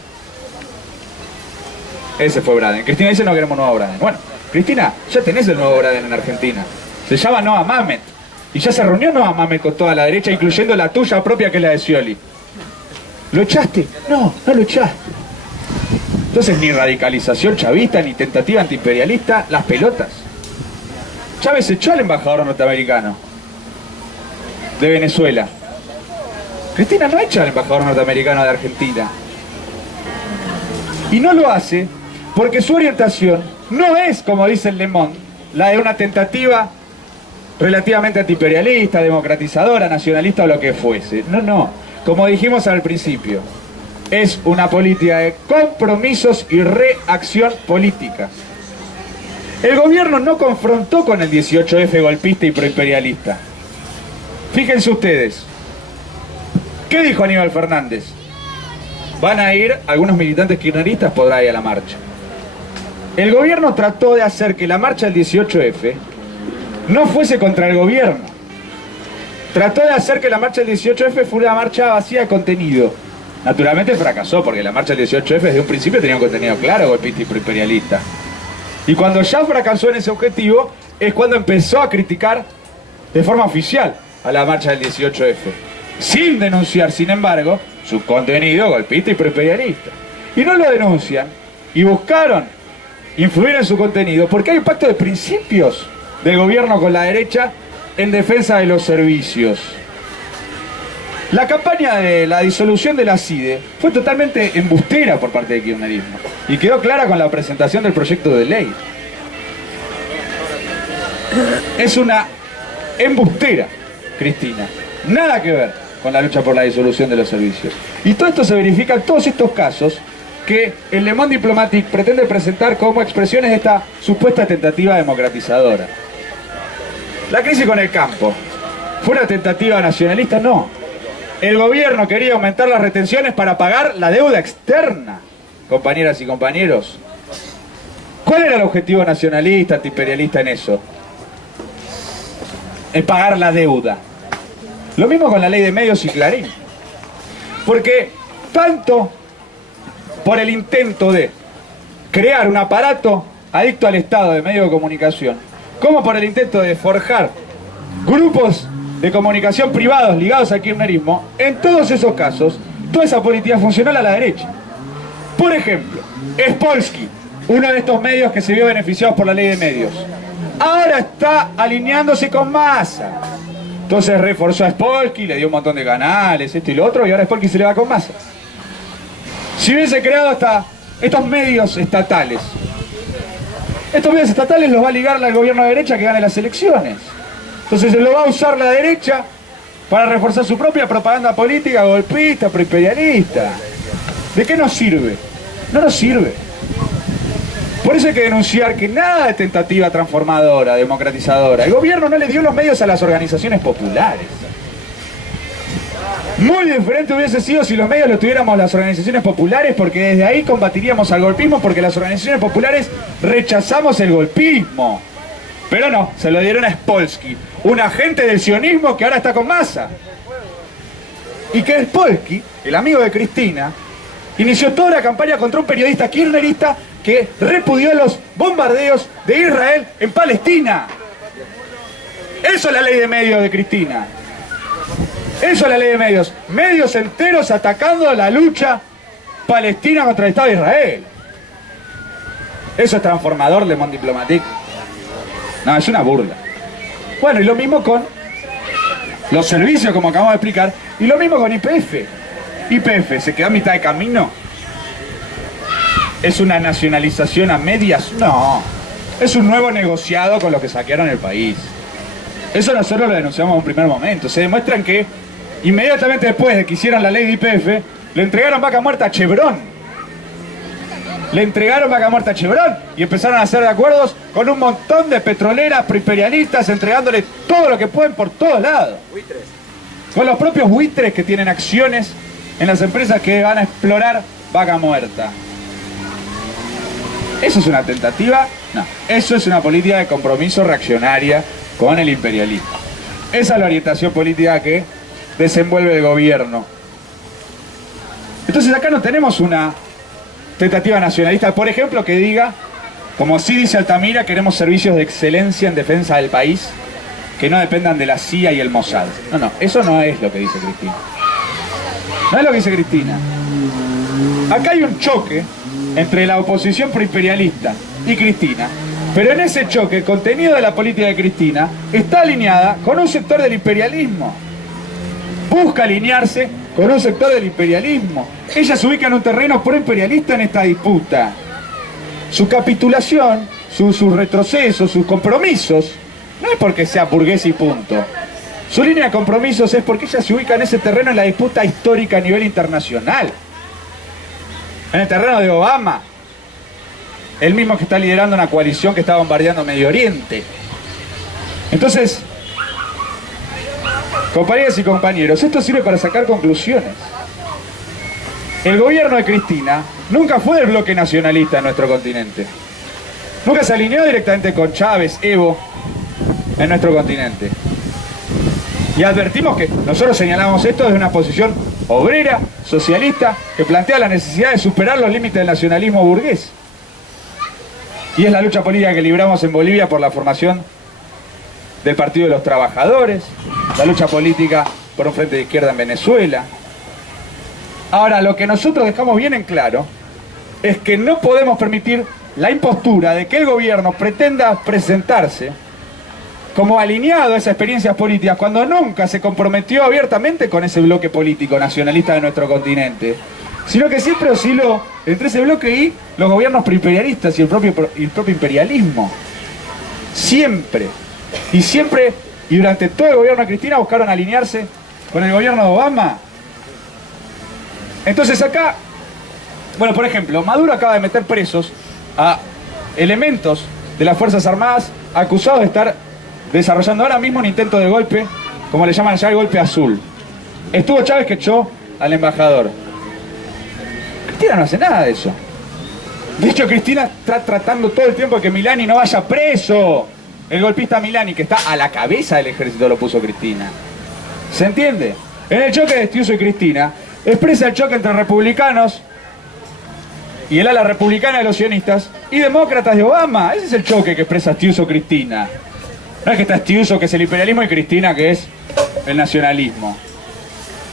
Ese fue Braden. Cristina dice no queremos nuevo Braden. Bueno, Cristina, ya tenés el nuevo Braden en Argentina. Se llama Noa Mamet. Y ya se reunió Noa Mamet con toda la derecha, incluyendo la tuya propia, que es la de Scioli. ¿Lo echaste? No, no lo echaste. Entonces ni radicalización chavista, ni tentativa antiimperialista, las pelotas. Chávez echó al embajador norteamericano de Venezuela. Cristina no echa al embajador norteamericano de Argentina. Y no lo hace porque su orientación no es, como dice el Le Monde, la de una tentativa relativamente antiimperialista, democratizadora, nacionalista o lo que fuese. No, no. Como dijimos al principio, es una política de compromisos y reacción política. El gobierno no confrontó con el 18F golpista y proimperialista. Fíjense ustedes, ¿qué dijo Aníbal Fernández? Van a ir, algunos militantes kirchneristas podrán ir a la marcha. El gobierno trató de hacer que la marcha del 18F no fuese contra el gobierno. Trató de hacer que la marcha del 18F fuera una marcha vacía de contenido. Naturalmente fracasó, porque la marcha del 18F desde un principio tenía un contenido claro, golpista y proimperialista. Y cuando ya fracasó en ese objetivo, es cuando empezó a criticar de forma oficial a la marcha del 18F. Sin denunciar, sin embargo, su contenido golpista y proimperialista. Y no lo denuncian, y buscaron influir en su contenido, porque hay un pacto de principios del gobierno con la derecha en defensa de los servicios. La campaña de la disolución de la CIDE fue totalmente embustera por parte del kirchnerismo y quedó clara con la presentación del proyecto de ley. Es una embustera, Cristina. Nada que ver con la lucha por la disolución de los servicios. Y todo esto se verifica en todos estos casos que el Le Monde Diplomatique pretende presentar como expresiones de esta supuesta tentativa democratizadora. La crisis con el campo, ¿fue una tentativa nacionalista? No. El gobierno quería aumentar las retenciones para pagar la deuda externa, compañeras y compañeros. ¿Cuál era el objetivo nacionalista, antiimperialista en eso? En pagar la deuda. Lo mismo con la ley de medios y Clarín. Porque tanto por el intento de crear un aparato adicto al Estado de medios de comunicación, como por el intento de forjar grupos de comunicación privados ligados al kirchnerismo, en todos esos casos, toda esa política funcionó a la derecha. Por ejemplo, Spolsky, uno de estos medios que se vio beneficiados por la ley de medios, ahora está alineándose con Massa. Entonces reforzó a Spolsky, le dio un montón de canales, esto y lo otro, y ahora Spolsky se le va con Massa. Si hubiese creado estos medios estatales, los va a ligar al gobierno de derecha que gane las elecciones. Entonces lo va a usar la derecha para reforzar su propia propaganda política golpista, proimperialista. ¿De qué nos sirve? No nos sirve. Por eso hay que denunciar que nada de tentativa transformadora, democratizadora. El gobierno no le dio los medios a las organizaciones populares. Muy diferente hubiese sido si los medios los tuviéramos las organizaciones populares, porque desde ahí combatiríamos al golpismo, porque las organizaciones populares rechazamos el golpismo. Pero no, se lo dieron a Spolsky, un agente del sionismo que ahora está con Massa. Y que Spolsky, el amigo de Cristina, inició toda la campaña contra un periodista kirchnerista que repudió los bombardeos de Israel en Palestina. Eso es la ley de medios de Cristina. Eso es la ley de medios. Medios enteros atacando la lucha palestina contra el Estado de Israel. Eso es transformador, Le Monde Diplomatique. No, es una burla. Bueno, y lo mismo con los servicios, como acabamos de explicar, y lo mismo con YPF. YPF se quedó a mitad de camino. ¿Es una nacionalización a medias? No. Es un nuevo negociado con los que saquearon el país. Eso nosotros lo denunciamos en un primer momento. Se demuestran que inmediatamente después de que hicieran la ley de YPF, le entregaron vaca muerta a Chevron. Le entregaron vaca muerta a Chevron y empezaron a hacer acuerdos con un montón de petroleras proimperialistas, entregándole todo lo que pueden por todos lados. Buitres. Con los propios buitres que tienen acciones en las empresas que van a explorar vaca muerta. ¿Eso es una tentativa? No. Eso es una política de compromiso reaccionaria con el imperialismo. Esa es la orientación política que desenvuelve el gobierno. Entonces acá no tenemos una tentativa nacionalista, por ejemplo, que diga, como sí dice Altamira, queremos servicios de excelencia en defensa del país que no dependan de la CIA y el Mossad. No, no, eso no es lo que dice Cristina. No es lo que dice Cristina. Acá hay un choque entre la oposición proimperialista y Cristina, pero en ese choque el contenido de la política de Cristina está alineada con un sector del imperialismo. Busca alinearse con un sector del imperialismo. Ella se ubica en un terreno proimperialista en esta disputa. Su capitulación, sus retrocesos, sus compromisos, no es porque sea burguesa y punto. Su línea de compromisos es porque ella se ubica en ese terreno en la disputa histórica a nivel internacional. En el terreno de Obama, el mismo que está liderando una coalición que está bombardeando Medio Oriente. Entonces, compañeras y compañeros, esto sirve para sacar conclusiones. El gobierno de Cristina nunca fue del bloque nacionalista en nuestro continente. Nunca se alineó directamente con Chávez, Evo, en nuestro continente. Y advertimos que nosotros señalamos esto desde una posición obrera, socialista, que plantea la necesidad de superar los límites del nacionalismo burgués. Y es la lucha política que libramos en Bolivia por la formación del Partido de los Trabajadores, la lucha política por un frente de izquierda en Venezuela. Ahora, lo que nosotros dejamos bien en claro es que no podemos permitir la impostura de que el gobierno pretenda presentarse como alineado a esas experiencias políticas, cuando nunca se comprometió abiertamente con ese bloque político nacionalista de nuestro continente, sino que siempre osciló entre ese bloque y los gobiernos preimperialistas y el propio imperialismo. Siempre. Y siempre, y durante todo el gobierno de Cristina, buscaron alinearse con el gobierno de Obama. Entonces acá, bueno, por ejemplo, Maduro acaba de meter presos a elementos de las Fuerzas Armadas acusados de estar desarrollando ahora mismo un intento de golpe, como le llaman allá, el golpe azul. Estuvo Chávez que echó al embajador. Cristina no hace nada de eso. De hecho, Cristina está tratando todo el tiempo de que Milani no vaya preso. El golpista Milani, que está a la cabeza del ejército, lo puso Cristina. ¿Se entiende? En el choque de Stiuso y Cristina, expresa el choque entre republicanos y el ala republicana de los sionistas y demócratas de Obama. Ese es el choque que expresa Stiuso Cristina. No es que está Stiuso, que es el imperialismo, y Cristina, que es el nacionalismo.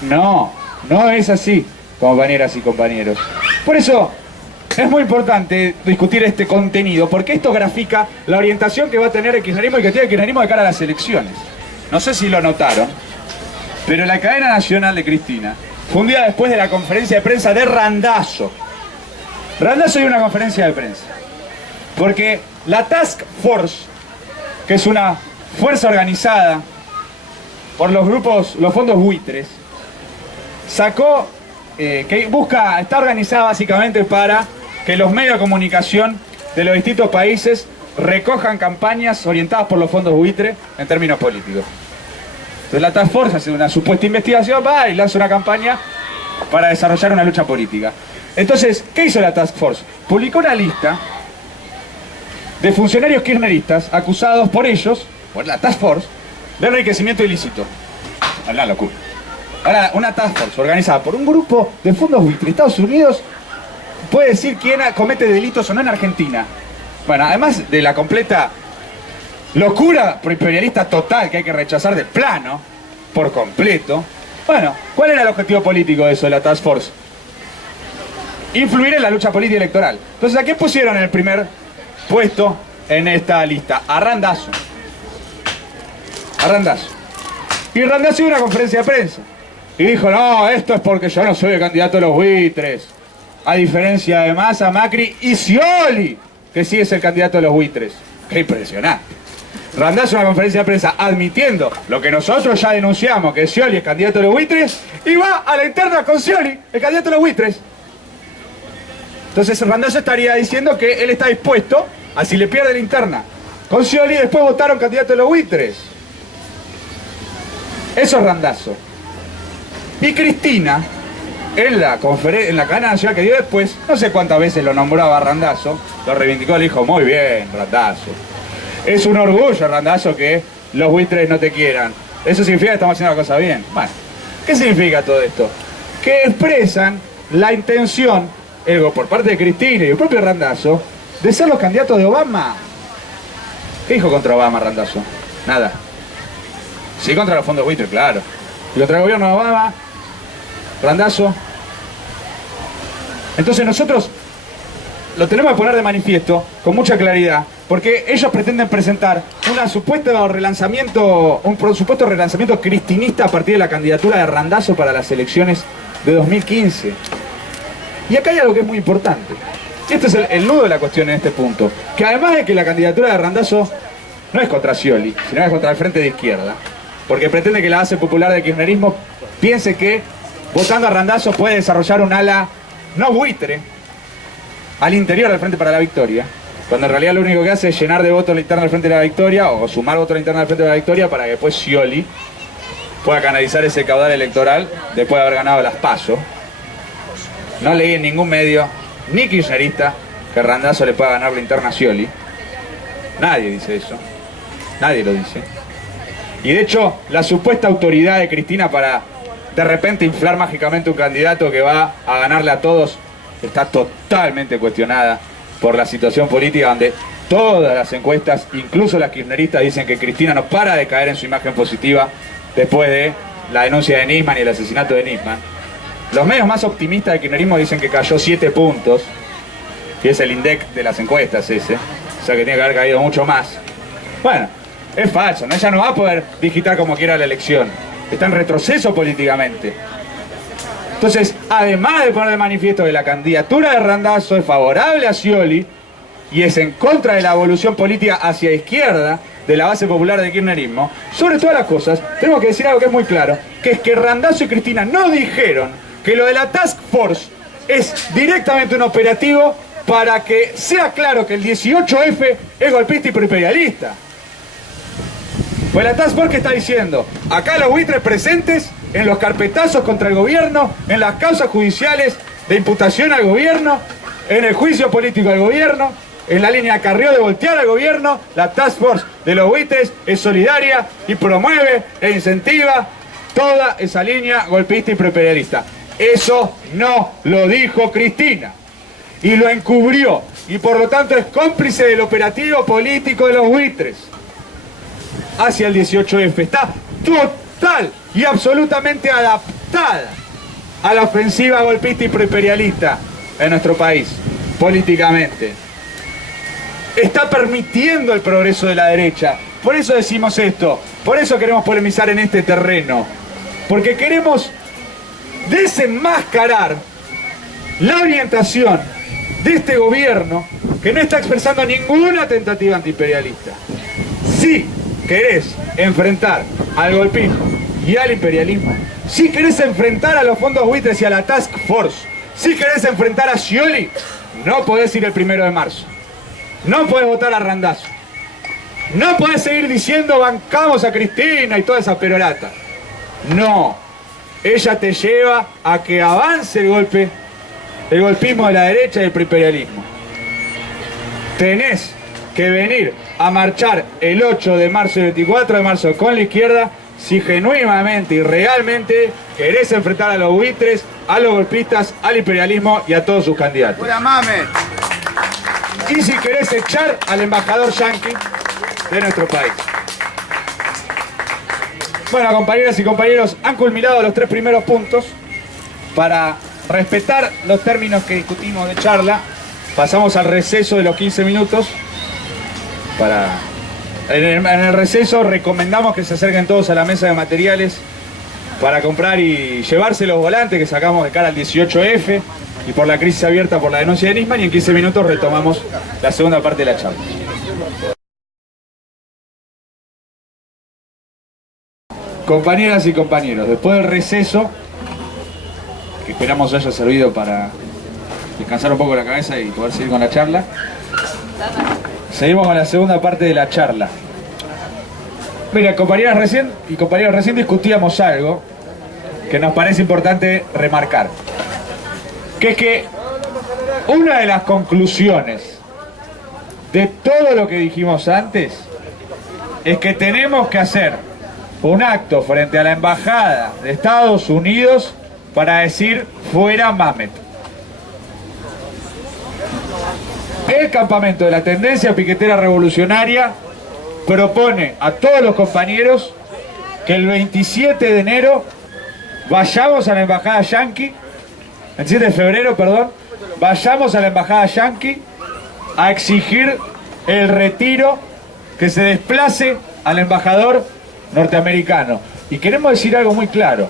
No, no es así, compañeras y compañeros. Por eso es muy importante discutir este contenido, porque esto grafica la orientación que va a tener el kirchnerismo y que tiene el kirchnerismo de cara a las elecciones. No sé si lo notaron, pero la cadena nacional de Cristina fue un día después de la conferencia de prensa de Randazzo. Randazzo dio una conferencia de prensa, porque la Task Force, que es una fuerza organizada por los grupos, los fondos buitres, sacó, que está organizada básicamente para que los medios de comunicación de los distintos países recojan campañas orientadas por los fondos buitres en términos políticos. Entonces la Task Force hace una supuesta investigación, va y lanza una campaña para desarrollar una lucha política. Entonces, ¿qué hizo la Task Force? Publicó una lista de funcionarios kirchneristas acusados por ellos, por la Task Force, de enriquecimiento ilícito. Una locura. Ahora, una Task Force organizada por un grupo de fondos buitres. Estados Unidos puede decir quién comete delitos o no en Argentina. Bueno, además de la completa locura imperialista total que hay que rechazar de plano, por completo. Bueno, ¿cuál era el objetivo político de eso, de la Task Force? Influir en la lucha política electoral. Entonces, ¿a qué pusieron en el primer puesto en esta lista? A Randazzo. A Randazzo. Y Randazzo dio una conferencia de prensa y dijo, no, esto es porque yo no soy el candidato de los buitres, a diferencia de Massa, Macri y Scioli, que sí es el candidato de los buitres. ¡Qué impresionante! Randazzo una conferencia de prensa admitiendo lo que nosotros ya denunciamos, que Scioli es candidato de los buitres, y va a la interna con Scioli, el candidato de los buitres. Entonces Randazzo estaría diciendo que él está dispuesto a, si le pierde la interna con Scioli, después votaron candidato de los buitres. Eso es Randazzo. Y Cristina, en la cadena nacional que dio después, no sé cuántas veces lo nombraba Randazzo, lo reivindicó, le dijo, muy bien, Randazzo. Es un orgullo, Randazzo, que los buitres no te quieran. Eso significa que estamos haciendo la cosa bien. Bueno, ¿qué significa todo esto? Que expresan la intención, por parte de Cristina y el propio Randazzo, de ser los candidatos de Obama. ¿Qué dijo contra Obama, Randazzo? Nada. Sí, contra los fondos buitres, claro. Y contra el gobierno de Obama, Randazzo. Entonces nosotros lo tenemos que poner de manifiesto con mucha claridad, porque ellos pretenden presentar un supuesto relanzamiento cristinista a partir de la candidatura de Randazzo para las elecciones de 2015. Y acá hay algo que es muy importante. Y este es el nudo de la cuestión en este punto. Que además de que la candidatura de Randazzo no es contra Scioli, sino es contra el Frente de Izquierda, porque pretende que la base popular del kirchnerismo piense que votando a Randazzo puede desarrollar un ala no buitre al interior del Frente para la Victoria, cuando en realidad lo único que hace es llenar de votos la interna del Frente de la Victoria o sumar votos a la interna del Frente de la Victoria para que después Scioli pueda canalizar ese caudal electoral después de haber ganado las PASO. No leí en ningún medio, ni kirchnerista, que Randazzo le pueda ganar la interna a Scioli. Nadie dice eso. Nadie lo dice. Y de hecho, la supuesta autoridad de Cristina para de repente inflar mágicamente un candidato que va a ganarle a todos está totalmente cuestionada por la situación política, donde todas las encuestas, incluso las kirchneristas, dicen que Cristina no para de caer en su imagen positiva después de la denuncia de Nisman y el asesinato de Nisman. Los medios más optimistas del kirchnerismo dicen que cayó 7 puntos, y es el INDEC de las encuestas ese, o sea que tiene que haber caído mucho más. Bueno, es falso, ¿no? Ella no va a poder digitar como quiera la elección. Está en retroceso políticamente. Entonces, además de poner de manifiesto que la candidatura de Randazzo es favorable a Scioli y es en contra de la evolución política hacia izquierda de la base popular del kirchnerismo, sobre todas las cosas, tenemos que decir algo que es muy claro, que es que Randazzo y Cristina no dijeron que lo de la Task Force es directamente un operativo para que sea claro que el 18F es golpista y proimperialista. Pues la Task Force, ¿qué está diciendo? Acá los buitres presentes en los carpetazos contra el gobierno, en las causas judiciales de imputación al gobierno, en el juicio político al gobierno, en la línea Carrió de voltear al gobierno, la Task Force de los buitres es solidaria y promueve e incentiva toda esa línea golpista y proimperialista. Eso no lo dijo Cristina y lo encubrió y por lo tanto es cómplice del operativo político de los buitres hacia el 18F. Está total y absolutamente adaptada a la ofensiva golpista y proimperialista en nuestro país, políticamente. Está permitiendo el progreso de la derecha. Por eso decimos esto, por eso queremos polemizar en este terreno, porque queremos desenmascarar la orientación de este gobierno que no está expresando ninguna tentativa antiimperialista. Si querés enfrentar al golpismo y al imperialismo, si querés enfrentar a los fondos buitres y a la Task Force, si querés enfrentar a Scioli, no podés ir el 1 de marzo. No podés votar a Randazzo. No podés seguir diciendo bancamos a Cristina y toda esa perorata. No. Ella te lleva a que avance el golpismo de la derecha y el proimperialismo. Tenés que venir a marchar el 8 de marzo y el 24 de marzo con la izquierda si genuinamente y realmente querés enfrentar a los buitres, a los golpistas, al imperialismo y a todos sus candidatos. ¡Fuera mame! Y si querés echar al embajador yanqui de nuestro país. Bueno, compañeras y compañeros, han culminado los 3 primeros puntos. Para respetar los términos que discutimos de charla, pasamos al receso de los 15 minutos. En el receso recomendamos que se acerquen todos a la mesa de materiales para comprar y llevarse los volantes que sacamos de cara al 18F y por la crisis abierta por la denuncia de Nisman, y en 15 minutos retomamos la segunda parte de la charla. Compañeras y compañeros, después del receso, que esperamos haya servido para descansar un poco la cabeza y poder seguir con la charla, seguimos con la segunda parte de la charla. Mira, compañeras y compañeros, recién discutíamos algo que nos parece importante remarcar, que es que una de las conclusiones de todo lo que dijimos antes es que tenemos que hacer un acto frente a la embajada de Estados Unidos para decir fuera Mamet. El campamento de la tendencia piquetera revolucionaria propone a todos los compañeros que el 27 de enero vayamos a la embajada yanqui, 27 de febrero, perdón, vayamos a la embajada yanqui a exigir el retiro, que se desplace al embajador norteamericano. Y queremos decir algo muy claro: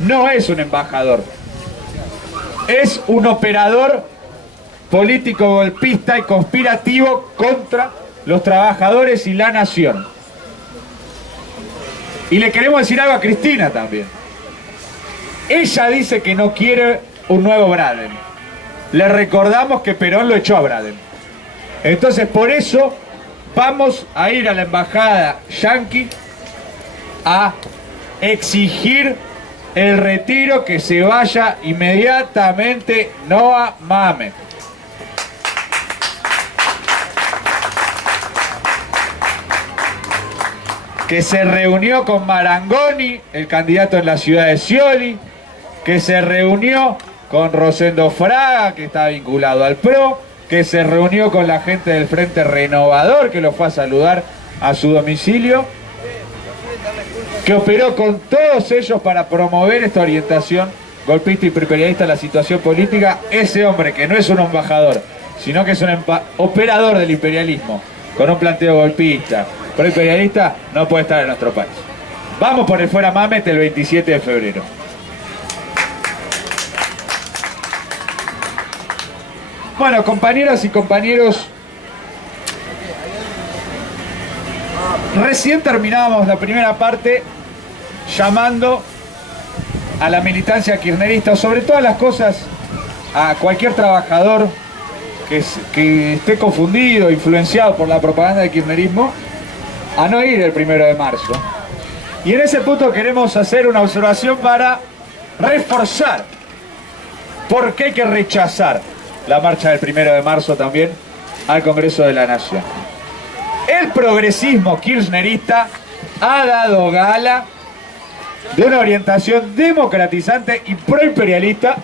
no es un embajador, es un operador político golpista y conspirativo contra los trabajadores y la nación. Y le queremos decir algo a Cristina también. Ella dice que no quiere un nuevo Braden. Le recordamos que Perón lo echó a Braden. Entonces, por eso vamos a ir a la embajada yanqui a exigir el retiro, que se vaya inmediatamente Noa Mamet. Que se reunió con Marangoni, el candidato en la ciudad de Scioli, que se reunió con Rosendo Fraga, que está vinculado al PRO, que se reunió con la gente del Frente Renovador, que lo fue a saludar a su domicilio, que operó con todos ellos para promover esta orientación golpista y proimperialista a la situación política. Ese hombre, que no es un embajador, sino que es un operador del imperialismo, con un planteo golpista, proimperialista no puede estar en nuestro país. Vamos por el fuera Mamet el 27 de febrero. Bueno, compañeras y compañeros, recién terminábamos la primera parte llamando a la militancia kirchnerista, o sobre todas las cosas, a cualquier trabajador que esté confundido, influenciado por la propaganda del kirchnerismo, a no ir el 1 de marzo. Y en ese punto queremos hacer una observación para reforzar por qué hay que rechazar la marcha del 1 de marzo también al Congreso de la Nación. El progresismo kirchnerista ha dado gala de una orientación democratizante y proimperialista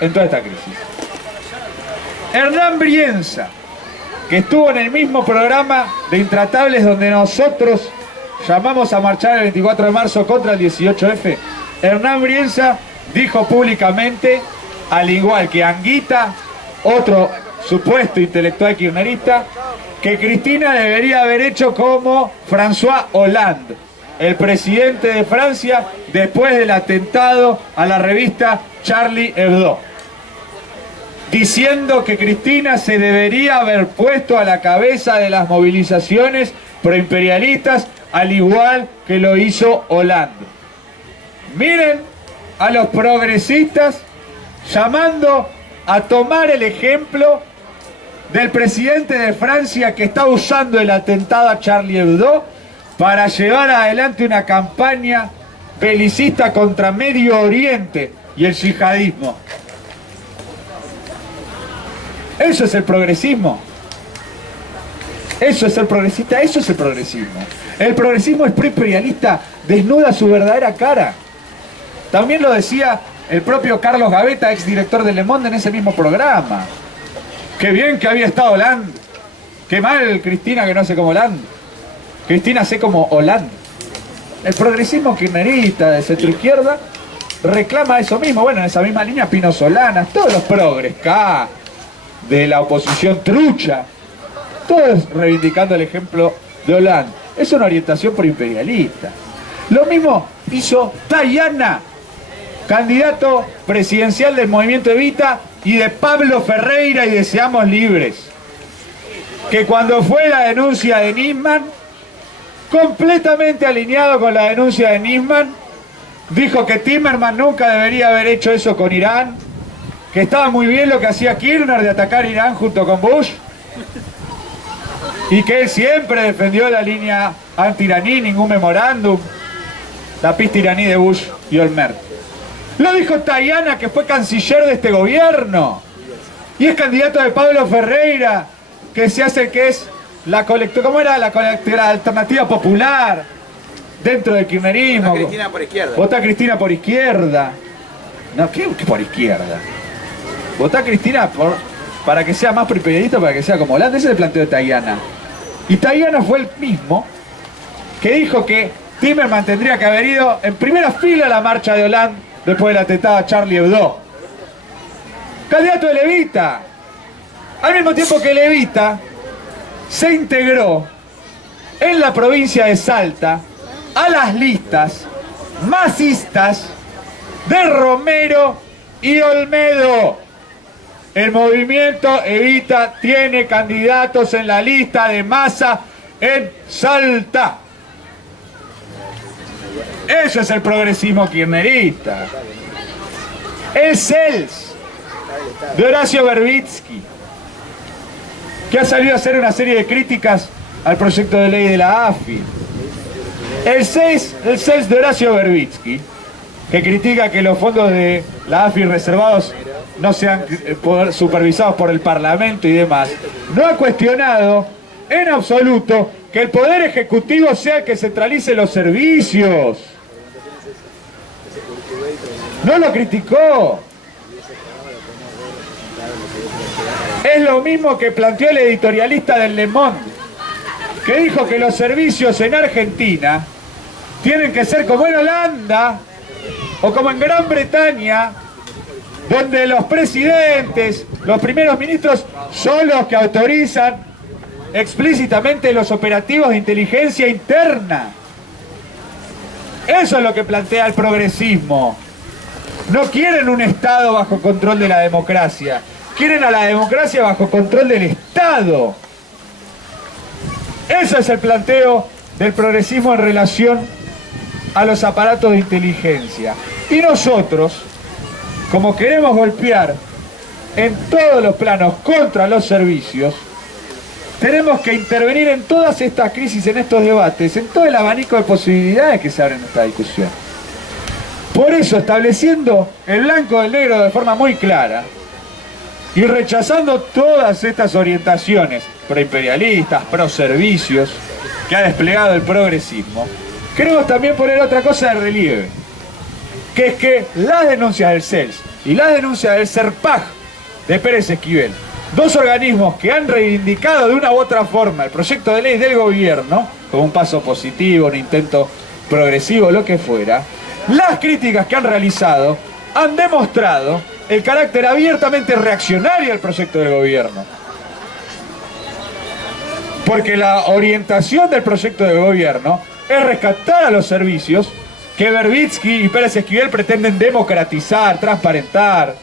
en toda esta crisis. Hernán Brienza, que estuvo en el mismo programa de Intratables donde nosotros llamamos a marchar el 24 de marzo contra el 18F, Hernán Brienza dijo públicamente, al igual que Anguita, otro supuesto intelectual kirchnerista, que Cristina debería haber hecho como François Hollande, el presidente de Francia, después del atentado a la revista Charlie Hebdo, diciendo que Cristina se debería haber puesto a la cabeza de las movilizaciones proimperialistas, al igual que lo hizo Hollande. Miren a los progresistas llamando a tomar el ejemplo del presidente de Francia, que está usando el atentado a Charlie Hebdo para llevar adelante una campaña belicista contra Medio Oriente y el yihadismo. ¿Eso es el progresismo? ¿Eso es ser progresista? Eso es el progresismo. El progresismo es proimperialista, desnuda su verdadera cara. También lo decía el propio Carlos Gavetta, exdirector de Le Monde, en ese mismo programa. Qué bien que había estado Hollande. Qué mal Cristina, que no hace como Hollande. Cristina hace como Hollande. El progresismo kirchnerista de centroizquierda reclama eso mismo. Bueno, en esa misma línea Pino Solanas, todos los progres, de la oposición trucha, todos reivindicando el ejemplo de Hollande. Es una orientación proimperialista. Lo mismo hizo Tayana, candidato presidencial del Movimiento Evita y de Pablo Ferreira y de Seamos Libres, que cuando fue la denuncia de Nisman, completamente alineado con la denuncia de Nisman, dijo que Timerman nunca debería haber hecho eso con Irán, que estaba muy bien lo que hacía Kirchner de atacar Irán junto con Bush, y que él siempre defendió la línea anti-iraní, ningún memorándum, la pista iraní de Bush y Olmert. Lo dijo Tayana, que fue canciller de este gobierno, y es candidato de Pablo Ferreira, que se hace que es la colectora, ¿cómo era? La alternativa popular dentro del kirchnerismo. Vota Cristina por izquierda. Vota Cristina por izquierda. No, ¿qué por izquierda? Vota Cristina para que sea más proimperialista, para que sea como Hollande. Ese es el planteo de Tayana. Y Tayana fue el mismo que dijo que Timerman tendría que haber ido en primera fila a la marcha de Hollande después del atentado a Charlie Hebdo. Candidato de Levita. Al mismo tiempo que Levita se integró en la provincia de Salta a las listas masistas de Romero y Olmedo. El movimiento Evita tiene candidatos en la lista de Massa en Salta. Eso es el progresismo kirchnerista. El CELS de Horacio Verbitsky, que ha salido a hacer una serie de críticas al proyecto de ley de la AFI. El CELS de Horacio Verbitsky, que critica que los fondos de la AFI reservados no sean supervisados por el Parlamento y demás, no ha cuestionado en absoluto que el Poder Ejecutivo sea el que centralice los servicios. No lo criticó. Es lo mismo que planteó el editorialista del Le Monde, que dijo que los servicios en Argentina tienen que ser como en Holanda o como en Gran Bretaña, donde los presidentes, los primeros ministros son los que autorizan explícitamente los operativos de inteligencia interna. Eso es lo que plantea el progresismo. No quieren un Estado bajo control de la democracia. Quieren a la democracia bajo control del Estado. Ese es el planteo del progresismo en relación a los aparatos de inteligencia. Y nosotros, como queremos golpear en todos los planos contra los servicios, tenemos que intervenir en todas estas crisis, en estos debates, en todo el abanico de posibilidades que se abren en esta discusión. Por eso, estableciendo el blanco del negro de forma muy clara y rechazando todas estas orientaciones proimperialistas, pro servicios que ha desplegado el progresismo, queremos también poner otra cosa de relieve, que es que las denuncias del CELS y las denuncias del CERPAG de Pérez Esquivel, dos organismos que han reivindicado de una u otra forma el proyecto de ley del gobierno, como un paso positivo, un intento progresivo, lo que fuera, las críticas que han realizado han demostrado el carácter abiertamente reaccionario del proyecto del gobierno. Porque la orientación del proyecto del gobierno es rescatar a los servicios que Verbitsky y Pérez Esquivel pretenden democratizar, transparentar,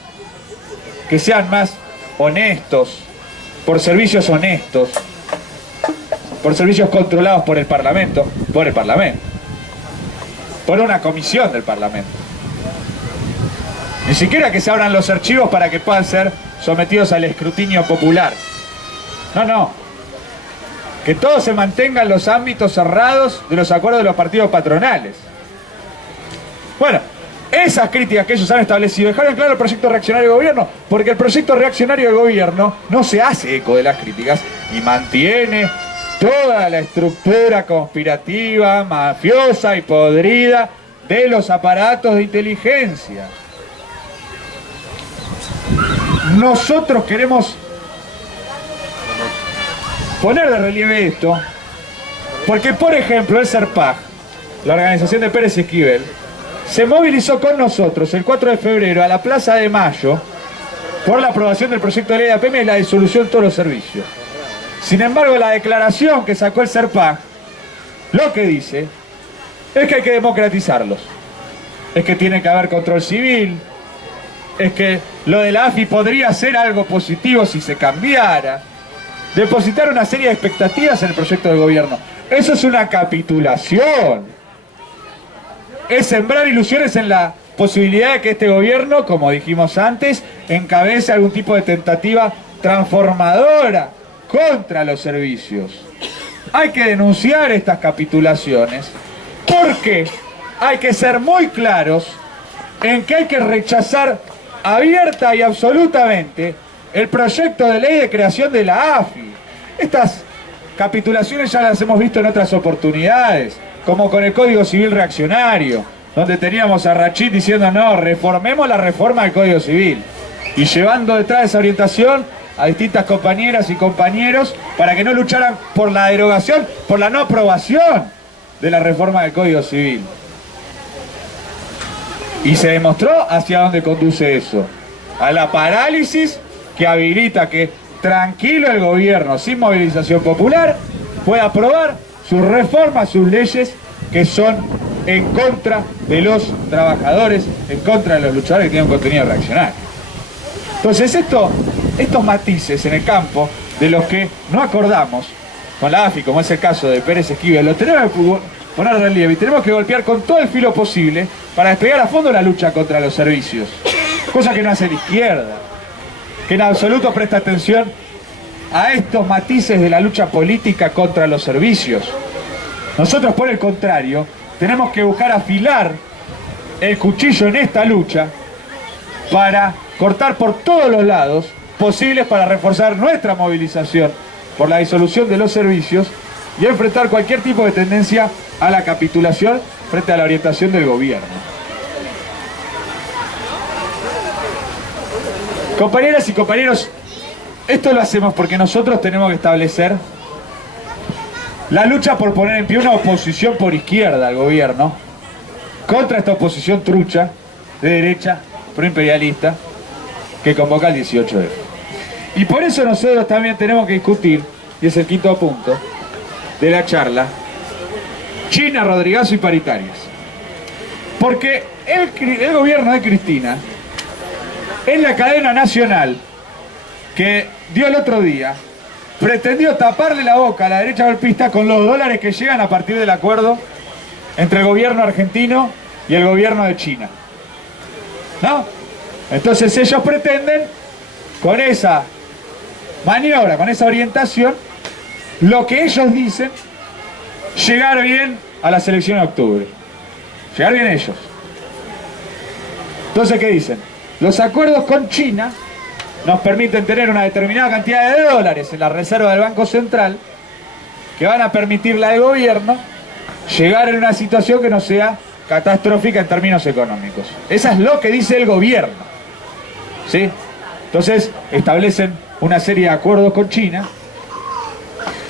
que sean más honestos, por servicios honestos, por servicios controlados por el Parlamento, por una comisión del Parlamento. Ni siquiera que se abran los archivos para que puedan ser sometidos al escrutinio popular. No. Que todos se mantengan los ámbitos cerrados de los acuerdos de los partidos patronales. Bueno, esas críticas que ellos han establecido dejaron claro el proyecto reaccionario del gobierno, porque el proyecto reaccionario del gobierno no se hace eco de las críticas y mantiene toda la estructura conspirativa, mafiosa y podrida de los aparatos de inteligencia. Nosotros queremos poner de relieve esto, porque por ejemplo el CERPAG, la organización de Pérez Esquivel, se movilizó con nosotros el 4 de febrero a la Plaza de Mayo por la aprobación del proyecto de ley de APM y la disolución de todos los servicios. Sin embargo, la declaración que sacó el CERPAG, lo que dice es que hay que democratizarlos, es que tiene que haber control civil, es que lo de la AFI podría ser algo positivo si se cambiara, depositar una serie de expectativas en el proyecto del gobierno. Eso es una capitulación. Es sembrar ilusiones en la posibilidad de que este gobierno, como dijimos antes, encabece algún tipo de tentativa transformadora contra los servicios. Hay que denunciar estas capitulaciones porque hay que ser muy claros en que hay que rechazar abierta y absolutamente el proyecto de ley de creación de la AFI. Estas capitulaciones ya las hemos visto en otras oportunidades, como con el Código Civil reaccionario, donde teníamos a Rachid diciendo no, reformemos la reforma del Código Civil, y llevando detrás de esa orientación a distintas compañeras y compañeros para que no lucharan por la derogación, por la no aprobación de la reforma del Código Civil. Y se demostró hacia dónde conduce eso, a la parálisis que habilita que tranquilo el gobierno, sin movilización popular, pueda aprobar sus reformas, sus leyes que son en contra de los trabajadores, en contra de los luchadores que tienen un contenido reaccionario. Entonces estos matices en el campo de los que no acordamos con la AFI, como es el caso de Pérez Esquivel, los tenemos que poner en relieve y tenemos que golpear con todo el filo posible para desplegar a fondo la lucha contra los servicios, cosa que no hace la izquierda, que en absoluto presta atención a estos matices de la lucha política contra los servicios. Nosotros, por el contrario, tenemos que buscar afilar el cuchillo en esta lucha para cortar por todos los lados posibles para reforzar nuestra movilización por la disolución de los servicios y enfrentar cualquier tipo de tendencia a la capitulación frente a la orientación del gobierno. Compañeras y compañeros, esto lo hacemos porque nosotros tenemos que establecer la lucha por poner en pie una oposición por izquierda al gobierno contra esta oposición trucha de derecha proimperialista que convoca el 18F. Y por eso nosotros también tenemos que discutir y y es el quinto punto de la charla, China, Rodrigazo y paritarias. Porque el gobierno de Cristina, en la cadena nacional que dio el otro día, pretendió taparle la boca a la derecha golpista con los dólares que llegan a partir del acuerdo entre el gobierno argentino y el gobierno de China. ¿No? Entonces ellos pretenden, con esa maniobra, con esa orientación, lo que ellos dicen, llegar bien a las elecciones de octubre. Llegar bien ellos. Entonces, ¿qué dicen? Los acuerdos con China nos permiten tener una determinada cantidad de dólares en la reserva del Banco Central que van a permitirle al gobierno llegar en una situación que no sea catastrófica en términos económicos. Eso es lo que dice el gobierno. ¿Sí? Entonces establecen una serie de acuerdos con China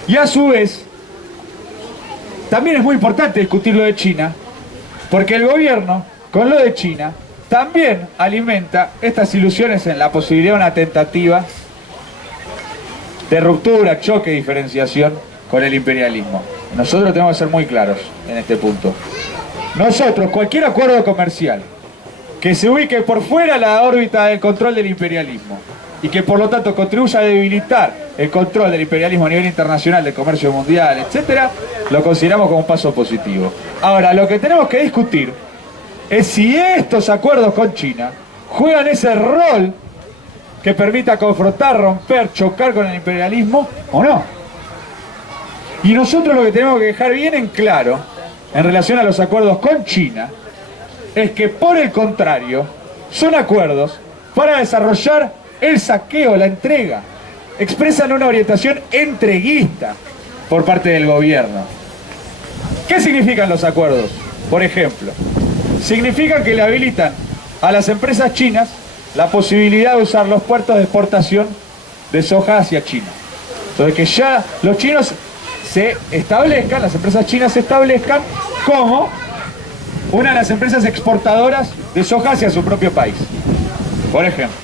y a su vez también es muy importante discutir lo de China porque el gobierno con lo de China también alimenta estas ilusiones en la posibilidad de una tentativa de ruptura, choque, diferenciación con el imperialismo. Nosotros tenemos que ser muy claros en este punto. Nosotros, cualquier acuerdo comercial que se ubique por fuera de la órbita del control del imperialismo y que por lo tanto contribuya a debilitar el control del imperialismo a nivel internacional, del comercio mundial, etcétera, lo consideramos como un paso positivo. Ahora, lo que tenemos que discutir es si estos acuerdos con China juegan ese rol que permita confrontar, romper, chocar con el imperialismo o no. Y nosotros lo que tenemos que dejar bien en claro en relación a los acuerdos con China es que por el contrario son acuerdos para desarrollar el saqueo, la entrega. Expresan una orientación entreguista por parte del gobierno. ¿Qué significan los acuerdos? Por ejemplo, significan que le habilitan a las empresas chinas la posibilidad de usar los puertos de exportación de soja hacia China. Entonces que ya los chinos se establezcan, las empresas chinas se establezcan como una de las empresas exportadoras de soja hacia su propio país. Por ejemplo,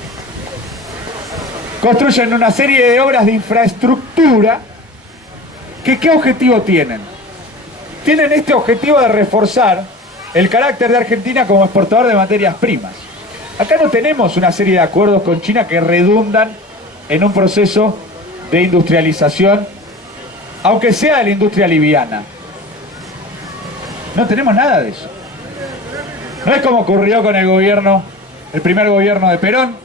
construyen una serie de obras de infraestructura que ¿qué objetivo tienen? Tienen este objetivo de reforzar el carácter de Argentina como exportador de materias primas. Acá no tenemos una serie de acuerdos con China que redundan en un proceso de industrialización, aunque sea de la industria liviana. No tenemos nada de eso. No es como ocurrió con el gobierno, el primer gobierno de Perón,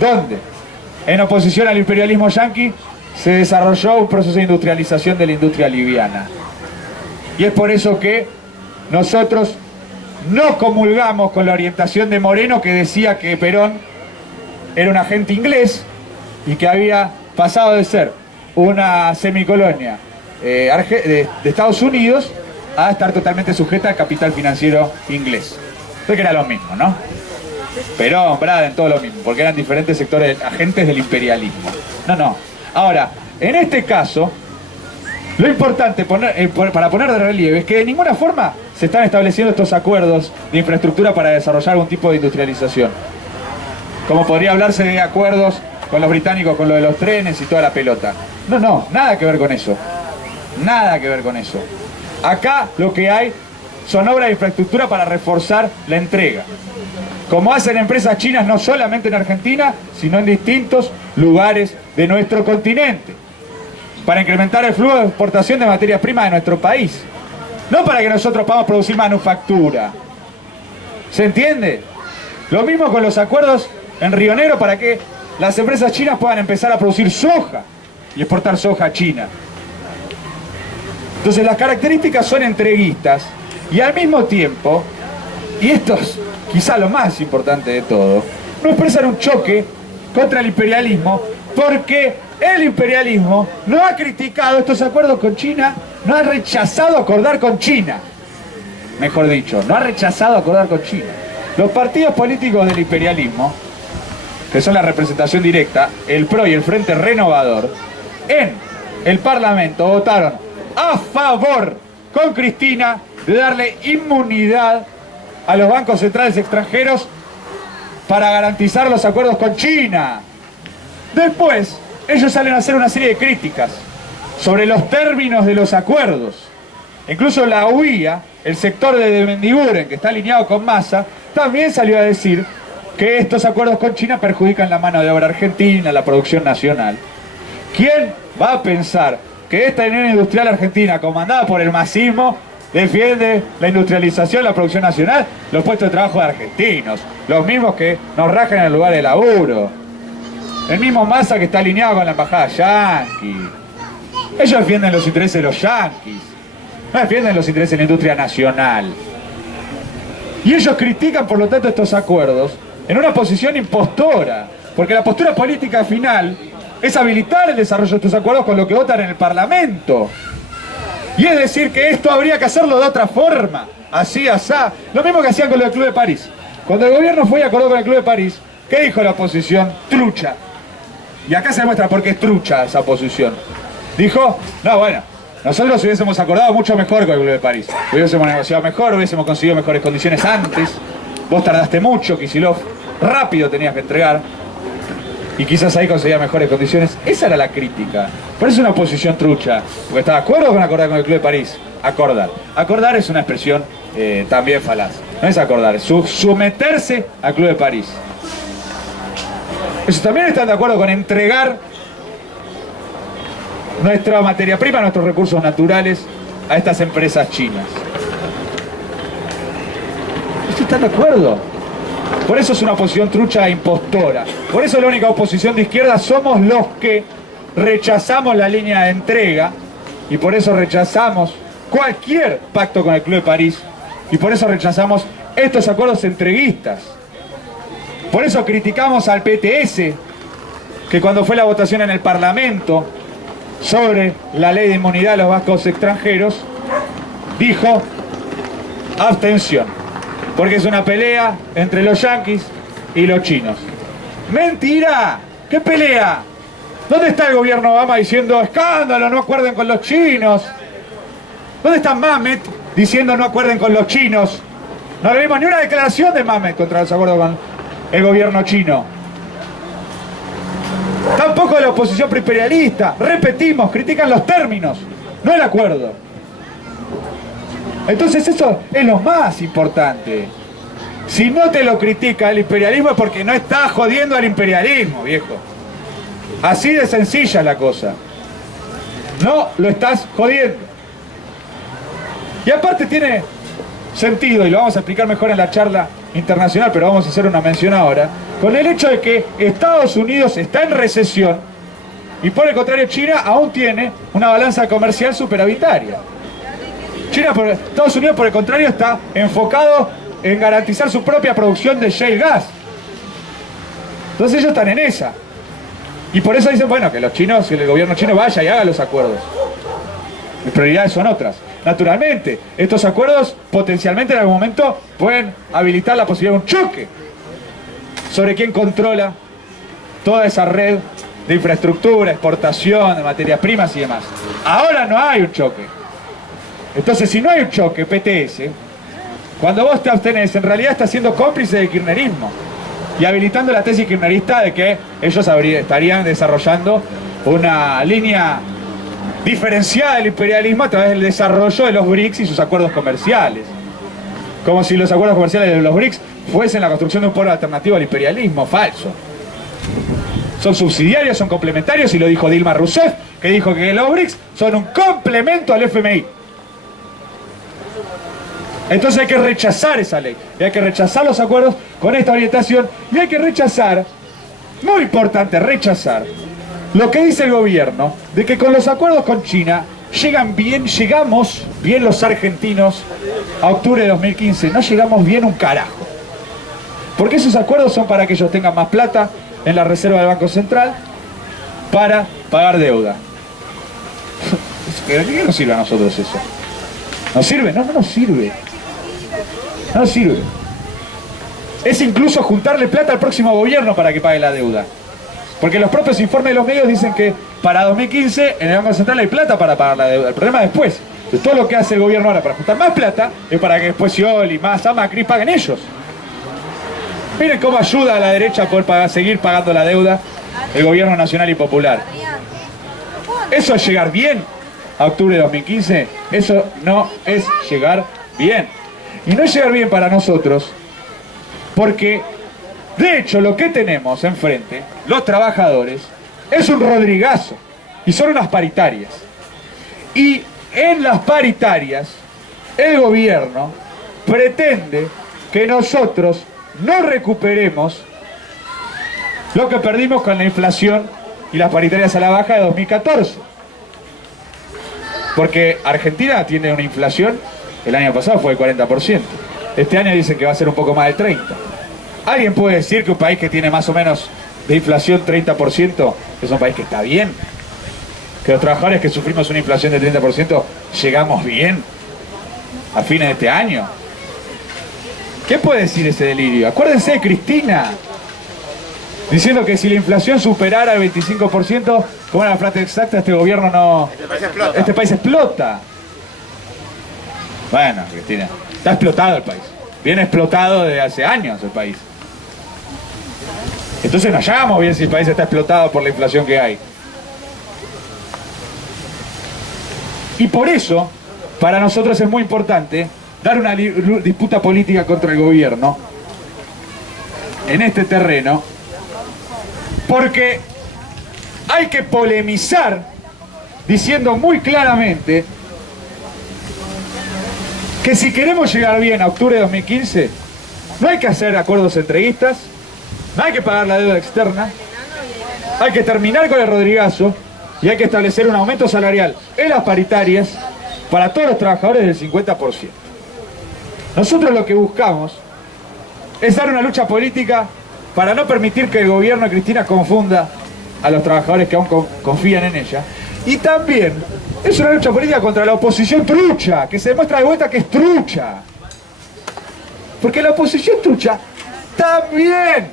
donde, en oposición al imperialismo yanqui, se desarrolló un proceso de industrialización de la industria liviana. Y es por eso que nosotros no comulgamos con la orientación de Moreno, que decía que Perón era un agente inglés y que había pasado de ser una semicolonia de Estados Unidos a estar totalmente sujeta al capital financiero inglés. Entonces que era lo mismo, ¿no? Perón, Braden, todo lo mismo, porque eran diferentes sectores, agentes del imperialismo. No. Ahora, en este caso, lo importante para poner de relieve es que de ninguna forma se están estableciendo estos acuerdos de infraestructura para desarrollar algún tipo de industrialización. Como podría hablarse de acuerdos con los británicos, con lo de los trenes y toda la pelota. No, nada que ver con eso. Nada que ver con eso. Acá lo que hay son obras de infraestructura para reforzar la entrega. Como hacen empresas chinas no solamente en Argentina, sino en distintos lugares de nuestro continente. Para incrementar el flujo de exportación de materias primas de nuestro país. No para que nosotros podamos producir manufactura. ¿Se entiende? Lo mismo con los acuerdos en Río Negro para que las empresas chinas puedan empezar a producir soja y exportar soja a China. Entonces las características son entreguistas y al mismo tiempo, y esto es quizá lo más importante de todo, no expresan un choque contra el imperialismo porque el imperialismo no ha criticado estos acuerdos con China, no ha rechazado acordar con China. Mejor dicho, no ha rechazado acordar con China. Los partidos políticos del imperialismo, que son la representación directa, el PRO y el Frente Renovador, en el Parlamento votaron a favor con Cristina de darle inmunidad a los bancos centrales extranjeros para garantizar los acuerdos con China. Después, ellos salen a hacer una serie de críticas sobre los términos de los acuerdos. Incluso la UIA, el sector de Mendiguren, que está alineado con Massa, también salió a decir que estos acuerdos con China perjudican la mano de obra argentina, la producción nacional. ¿Quién va a pensar que esta Unión Industrial Argentina, comandada por el masismo, defiende la industrialización, la producción nacional, los puestos de trabajo de argentinos, los mismos que nos rajan en el lugar de laburo, el mismo Massa que está alineado con la embajada yanqui? Ellos defienden los intereses de los yanquis, no defienden los intereses de la industria nacional. Y ellos critican, por lo tanto, estos acuerdos en una posición impostora, porque la postura política final es habilitar el desarrollo de estos acuerdos con lo que votan en el Parlamento. Y es decir que esto habría que hacerlo de otra forma, así, asá. Lo mismo que hacían con el Club de París. Cuando el gobierno fue y acordó con el Club de París, ¿qué dijo la oposición? Trucha. Y acá se demuestra por qué es trucha esa oposición. Dijo, no, bueno, nosotros hubiésemos acordado mucho mejor con el Club de París. Hubiésemos negociado mejor, hubiésemos conseguido mejores condiciones antes. Vos tardaste mucho, Kicillof, rápido tenías que entregar. Y quizás ahí conseguía mejores condiciones. Esa era la crítica. Por eso es una oposición trucha. Porque está de acuerdo con acordar con el Club de París. Acordar. Acordar es una expresión también falaz. No es acordar, es someterse al Club de París. Ellos también están de acuerdo con entregar nuestra materia prima, nuestros recursos naturales a estas empresas chinas. ¿Ellos están de acuerdo? Por eso es una oposición trucha e impostora. Por eso la única oposición de izquierda somos los que rechazamos la línea de entrega y por eso rechazamos cualquier pacto con el Club de París y por eso rechazamos estos acuerdos entreguistas. Por eso criticamos al PTS, que cuando fue la votación en el Parlamento sobre la ley de inmunidad de los vascos extranjeros, dijo abstención, porque es una pelea entre los yanquis y los chinos. ¡Mentira! ¿Qué pelea? ¿Dónde está el gobierno Obama diciendo escándalo, no acuerden con los chinos? ¿Dónde está Mamet diciendo no acuerden con los chinos? No vimos ni una declaración de Mamet contra los acuerdos con el gobierno chino. Tampoco de la oposición preimperialista. Repetimos, critican los términos, no el acuerdo. Entonces eso es lo más importante. Si no te lo critica el imperialismo es porque no estás jodiendo al imperialismo, viejo. Así de sencilla es la cosa. No lo estás jodiendo. Y aparte tiene sentido, y lo vamos a explicar mejor en la charla internacional, pero vamos a hacer una mención ahora, con el hecho de que Estados Unidos está en recesión y por el contrario China aún tiene una balanza comercial superavitaria. Estados Unidos por el contrario está enfocado en garantizar su propia producción de shale gas. Entonces ellos están en esa. Y por eso dicen, bueno, que los chinos, que el gobierno chino vaya y haga los acuerdos. Mis prioridades son otras. Naturalmente, estos acuerdos potencialmente en algún momento pueden habilitar la posibilidad de un choque sobre quién controla toda esa red de infraestructura, exportación, de materias primas y demás. Ahora no hay un choque. Entonces, si no hay un choque, PTS, cuando vos te abstenés, en realidad estás siendo cómplice del kirchnerismo y habilitando la tesis kirchnerista de que ellos estarían desarrollando una línea diferenciada del imperialismo a través del desarrollo de los BRICS y sus acuerdos comerciales. Como si los acuerdos comerciales de los BRICS fuesen la construcción de un pueblo alternativo al imperialismo. Falso. Son subsidiarios, son complementarios, y lo dijo Dilma Rousseff, que dijo que los BRICS son un complemento al FMI. Entonces hay que rechazar esa ley, y hay que rechazar los acuerdos con esta orientación, y hay que rechazar, muy importante, rechazar lo que dice el gobierno, de que con los acuerdos con China llegamos bien los argentinos a octubre de 2015, no llegamos bien un carajo. Porque esos acuerdos son para que ellos tengan más plata en la reserva del Banco Central para pagar deuda. ¿De qué nos sirve a nosotros eso? ¿Nos sirve? No, no nos sirve. No nos sirve. Es incluso juntarle plata al próximo gobierno para que pague la deuda. Porque los propios informes de los medios dicen que para 2015 en el Banco Central hay plata para pagar la deuda. El problema es después. Entonces, todo lo que hace el gobierno ahora para juntar más plata es para que después Scioli, Massa, Macri paguen ellos. Miren cómo ayuda a la derecha a poder seguir pagando la deuda el gobierno nacional y popular. ¿Eso es llegar bien a octubre de 2015? Eso no es llegar bien. Y no es llegar bien para nosotros, porque de hecho lo que tenemos enfrente, los trabajadores, es un rodrigazo. Y son unas paritarias. Y en las paritarias, el gobierno pretende que nosotros no recuperemos lo que perdimos con la inflación y las paritarias a la baja de 2014. Porque Argentina tiene una inflación, el año pasado fue del 40%. Este año dicen que va a ser un poco más del 30%. ¿Alguien puede decir que un país que tiene más o menos de inflación 30% es un país que está bien? Que los trabajadores que sufrimos una inflación del 30% llegamos bien a fines de este año. ¿Qué puede decir ese delirio? Acuérdense de Cristina, diciendo que si la inflación superara el 25%, como era la frase exacta, este gobierno no... Este país explota. Bueno, Cristina, está explotado el país. Viene explotado desde hace años el país. Entonces no hallamos bien si el país está explotado por la inflación que hay. Y por eso, para nosotros es muy importante dar una disputa política contra el gobierno en este terreno, porque hay que polemizar diciendo muy claramente que si queremos llegar bien a octubre de 2015, no hay que hacer acuerdos entreguistas, no hay que pagar la deuda externa, hay que terminar con el rodrigazo y hay que establecer un aumento salarial en las paritarias para todos los trabajadores del 50%. Nosotros lo que buscamos es dar una lucha política para no permitir que el gobierno de Cristina confunda a los trabajadores que aún confían en ella. Y también es una lucha política contra la oposición trucha, que se demuestra de vuelta que es trucha. Porque la oposición trucha también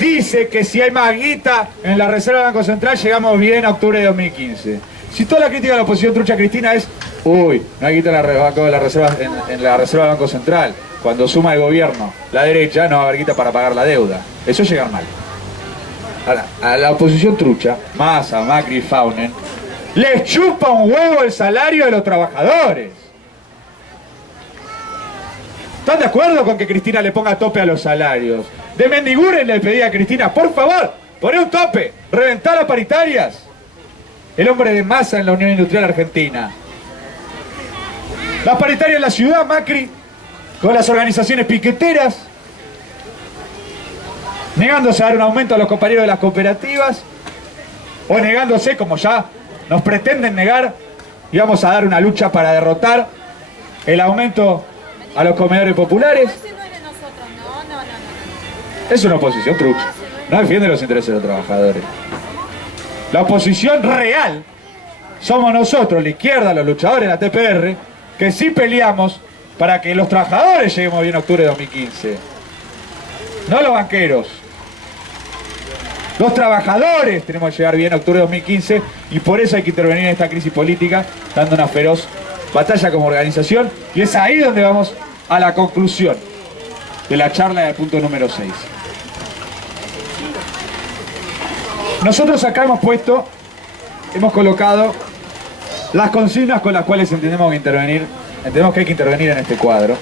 dice que si hay más guita en la Reserva del Banco Central llegamos bien a octubre de 2015. Si toda la crítica de la oposición trucha Cristina es uy, no hay guita en la Reserva del Banco Central, cuando suma el gobierno, la derecha, no va a haber guita para pagar la deuda. Eso es llegar mal. A la oposición trucha, Massa, Macri y Faunen, les chupa un huevo el salario de los trabajadores. ¿Están de acuerdo con que Cristina le ponga tope a los salarios? De Mendiguren le pedía a Cristina, por favor, poné un tope, reventar las paritarias. El hombre de Massa en la Unión Industrial Argentina. Las paritarias en la ciudad, Macri, con las organizaciones piqueteras, negándose a dar un aumento a los compañeros de las cooperativas, o negándose, como ya nos pretenden negar, y vamos a dar una lucha para derrotar el aumento a los comedores populares. Es una oposición trucha, no defiende los intereses de los trabajadores. La oposición real somos nosotros, la izquierda, los luchadores de la TPR, que sí peleamos para que los trabajadores lleguemos bien a octubre de 2015. No los banqueros. Los trabajadores tenemos que llegar bien a octubre de 2015 y por eso hay que intervenir en esta crisis política dando una feroz batalla como organización, y es ahí donde vamos a la conclusión de la charla del punto número 6. Nosotros acá hemos colocado las consignas con las cuales entendemos que hay que intervenir en este cuadro.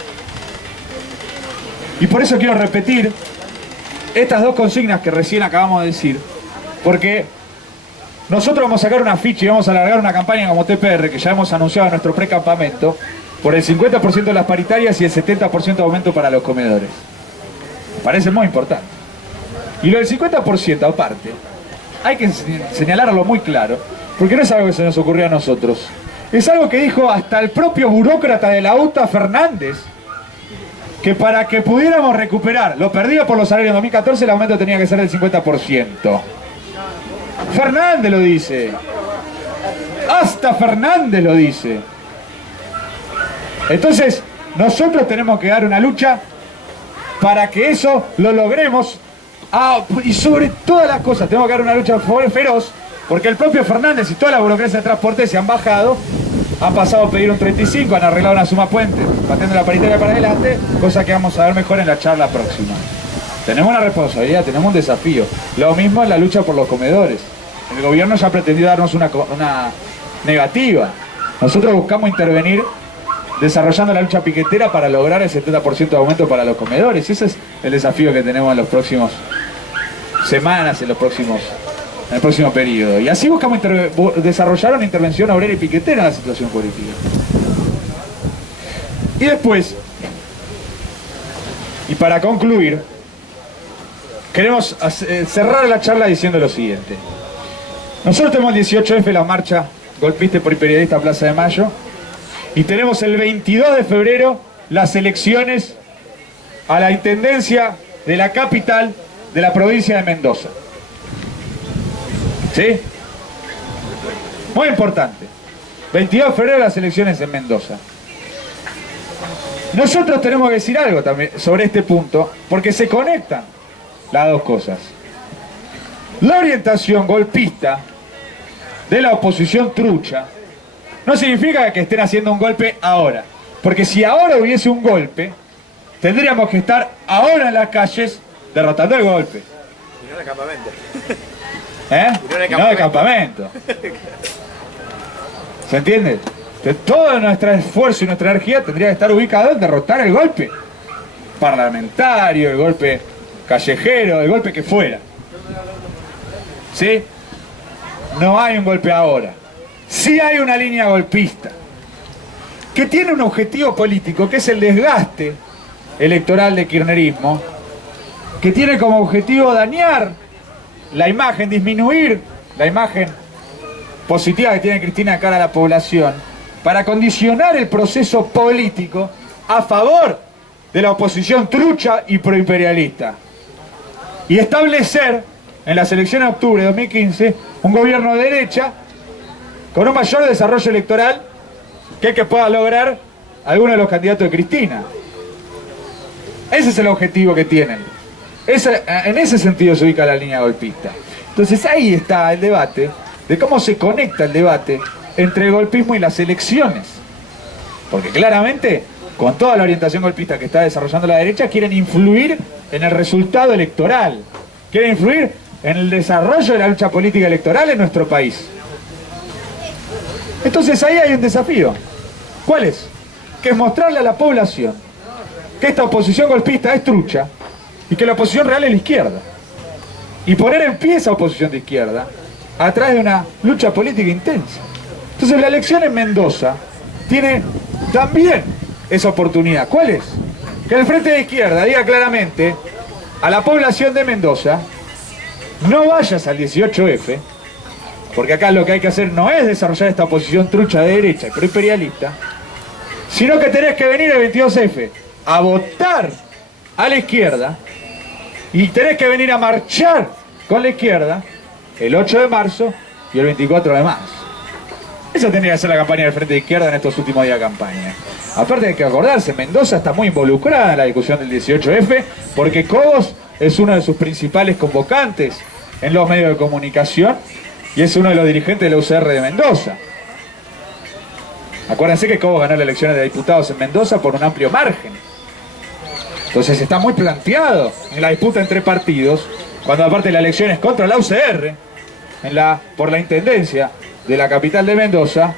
Y por eso quiero repetir estas dos consignas que recién acabamos de decir, porque nosotros vamos a sacar una ficha y vamos a alargar una campaña como TPR, que ya hemos anunciado en nuestro precampamento, por el 50% de las paritarias y el 70% de aumento para los comedores. Me parece muy importante. Y lo del 50% aparte, hay que señalarlo muy claro, porque no es algo que se nos ocurrió a nosotros. Es algo que dijo hasta el propio burócrata de la UTA, Fernández, que para que pudiéramos recuperar lo perdido por los salarios en 2014, el aumento tenía que ser del 50%. Fernández lo dice. Hasta Fernández lo dice. Entonces, nosotros tenemos que dar una lucha para que eso lo logremos. Y sobre todas las cosas, tenemos que dar una lucha feroz, porque el propio Fernández y toda la burocracia de transporte se han bajado, han pasado a pedir un 35, han arreglado una suma puente, pateando la paritaria para adelante, cosa que vamos a ver mejor en la charla próxima. Tenemos una responsabilidad, tenemos un desafío. Lo mismo en la lucha por los comedores. El gobierno ya pretendió darnos una negativa. Nosotros buscamos intervenir desarrollando la lucha piquetera para lograr el 70% de aumento para los comedores. Ese es el desafío que tenemos en los próximos semanas, en el próximo periodo. Y así buscamos desarrollar una intervención obrera y piquetera en la situación política. Y después, y para concluir, queremos cerrar la charla diciendo lo siguiente. Nosotros tenemos el 18F, la marcha golpista y periodista Plaza de Mayo, y tenemos el 22 de febrero las elecciones a la intendencia de la capital de la provincia de Mendoza. ¿Sí? Muy importante. 22 de febrero las elecciones en Mendoza. Nosotros tenemos que decir algo también sobre este punto, porque se conectan las dos cosas. La orientación golpista de la oposición trucha no significa que estén haciendo un golpe ahora, porque si ahora hubiese un golpe, tendríamos que estar ahora en las calles derrotando el golpe. Y no en el campamento. ¿Eh? No de campamento. ¿Se entiende? Que todo nuestro esfuerzo y nuestra energía tendría que estar ubicado en derrotar el golpe parlamentario, el golpe callejero, el golpe que fuera. ¿Sí? No hay un golpe ahora. Sí hay una línea golpista que tiene un objetivo político, que es el desgaste electoral del kirchnerismo, que tiene como objetivo dañar la imagen, disminuir la imagen positiva que tiene Cristina cara a la población, para condicionar el proceso político a favor de la oposición trucha y proimperialista, y establecer en las elecciones de octubre de 2015 un gobierno de derecha con un mayor desarrollo electoral que el que pueda lograr alguno de los candidatos de Cristina. Ese es el objetivo que tienen. En ese sentido se ubica la línea golpista. Entonces ahí está el debate de cómo se conecta el debate entre el golpismo y las elecciones. Porque claramente, con toda la orientación golpista que está desarrollando la derecha, quieren influir en el resultado electoral. Quieren influir en el desarrollo de la lucha política electoral en nuestro país. Entonces ahí hay un desafío. ¿Cuál es? Que es mostrarle a la población que esta oposición golpista es trucha y que la oposición real es la izquierda. Y poner en pie esa oposición de izquierda a través de una lucha política intensa. Entonces la elección en Mendoza tiene también esa oportunidad. ¿Cuál es? Que el Frente de Izquierda diga claramente a la población de Mendoza: no vayas al 18F, porque acá lo que hay que hacer no es desarrollar esta oposición trucha de derecha y proimperialista, sino que tenés que venir el 22F a votar a la izquierda, y tenés que venir a marchar con la izquierda el 8 de marzo y el 24 de marzo. Esa tendría que ser la campaña del Frente de Izquierda en estos últimos días de campaña. Aparte hay que acordarse, Mendoza está muy involucrada en la discusión del 18F, porque Cobos es uno de sus principales convocantes en los medios de comunicación y es uno de los dirigentes de la UCR de Mendoza. Acuérdense que Cobos ganó las elecciones de diputados en Mendoza por un amplio margen. Entonces está muy planteado en la disputa entre partidos, cuando aparte la elección es contra la UCR, por la intendencia de la capital de Mendoza,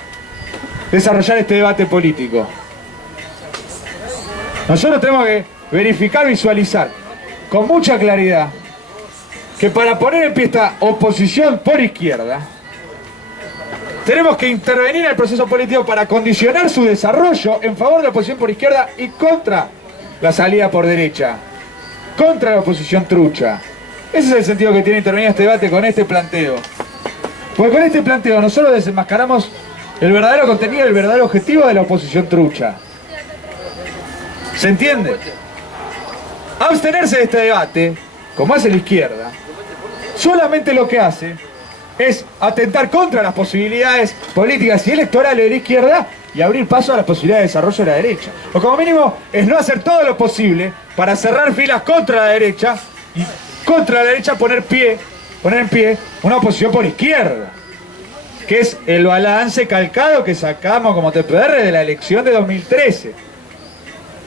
desarrollar este debate político. Nosotros tenemos que verificar, visualizar con mucha claridad que para poner en pie esta oposición por izquierda, tenemos que intervenir en el proceso político para condicionar su desarrollo en favor de la oposición por izquierda y contra la salida por derecha, contra la oposición trucha. Ese es el sentido que tiene intervenir este debate con este planteo. Porque con este planteo nosotros desenmascaramos el verdadero contenido, el verdadero objetivo de la oposición trucha. ¿Se entiende? Abstenerse de este debate, como hace la izquierda, solamente lo que hace es atentar contra las posibilidades políticas y electorales de la izquierda y abrir paso a las posibilidades de desarrollo de la derecha. O como mínimo es no hacer todo lo posible para cerrar filas contra la derecha y contra la derecha poner en pie una oposición por izquierda, que es el balance calcado que sacamos como TPR de la elección de 2013,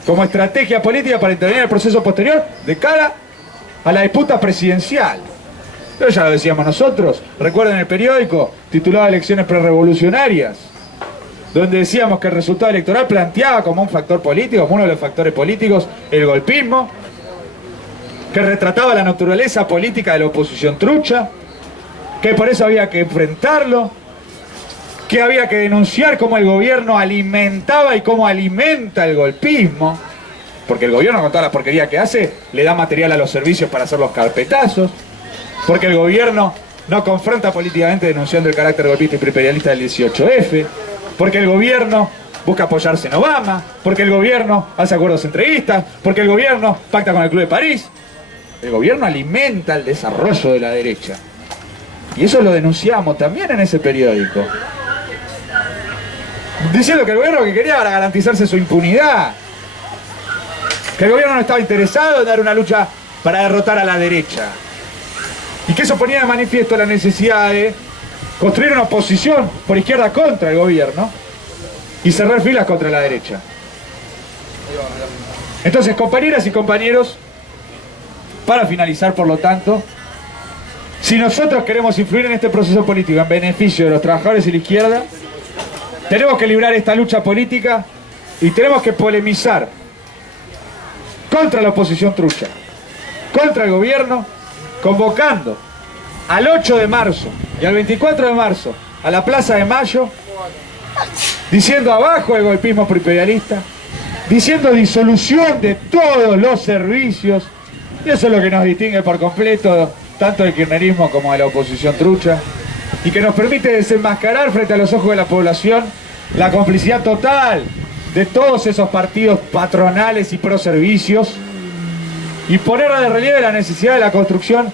como estrategia política para intervenir en el proceso posterior de cara a la disputa presidencial. Pero ya lo decíamos nosotros, recuerden el periódico titulado Elecciones Prerevolucionarias, donde decíamos que el resultado electoral planteaba como un factor político, como uno de los factores políticos, el golpismo, que retrataba la naturaleza política de la oposición trucha, que por eso había que enfrentarlo, que había que denunciar cómo el gobierno alimentaba y cómo alimenta el golpismo, porque el gobierno con toda la porquería que hace le da material a los servicios para hacer los carpetazos, porque el gobierno no confronta políticamente denunciando el carácter golpista y imperialista del 18F, porque el gobierno busca apoyarse en Obama, porque el gobierno hace acuerdos entreguistas, porque el gobierno pacta con el Club de París. El gobierno alimenta el desarrollo de la derecha. Y eso lo denunciamos también en ese periódico. Diciendo que el gobierno lo que quería era garantizarse su impunidad. Que el gobierno no estaba interesado en dar una lucha para derrotar a la derecha. Y que eso ponía de manifiesto la necesidad de construir una oposición por izquierda contra el gobierno y cerrar filas contra la derecha. Entonces, compañeras y compañeros, para finalizar, por lo tanto, si nosotros queremos influir en este proceso político en beneficio de los trabajadores y la izquierda, tenemos que librar esta lucha política y tenemos que polemizar contra la oposición trucha, contra el gobierno, convocando al 8 de marzo y al 24 de marzo a la Plaza de Mayo, diciendo abajo el golpismo imperialista, diciendo disolución de todos los servicios, y eso es lo que nos distingue por completo tanto del kirchnerismo como de la oposición trucha, y que nos permite desenmascarar frente a los ojos de la población la complicidad total de todos esos partidos patronales y proservicios, y poner de relieve la necesidad de la construcción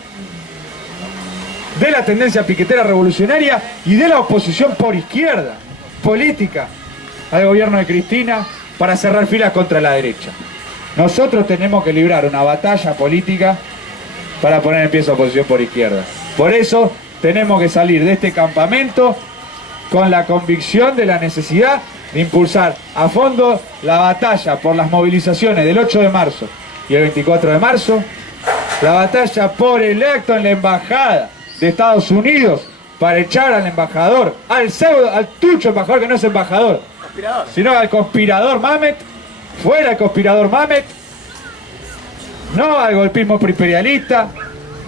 de la tendencia piquetera revolucionaria y de la oposición por izquierda, política, al gobierno de Cristina para cerrar filas contra la derecha. Nosotros tenemos que librar una batalla política para poner en pie esa oposición por izquierda. Por eso tenemos que salir de este campamento con la convicción de la necesidad de impulsar a fondo la batalla por las movilizaciones del 8 de marzo y el 24 de marzo, la batalla por el acto en la embajada de Estados Unidos para echar al embajador, al tucho embajador que no es embajador, sino al conspirador Mamet, fuera el conspirador Mamet, no al golpismo imperialista,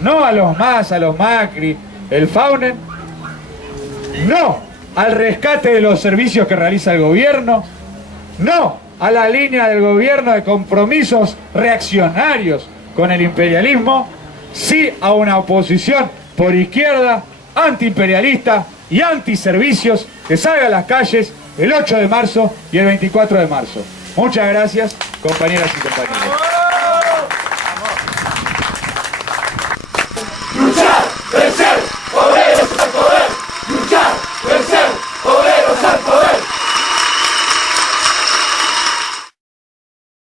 no a los Mas, a los Macri, el Faunen, no al rescate de los servicios que realiza el gobierno, no a la línea del gobierno de compromisos reaccionarios con el imperialismo, sí a una oposición por izquierda, antiimperialista y antiservicios que salga a las calles el 8 de marzo y el 24 de marzo. Muchas gracias, compañeras y compañeros.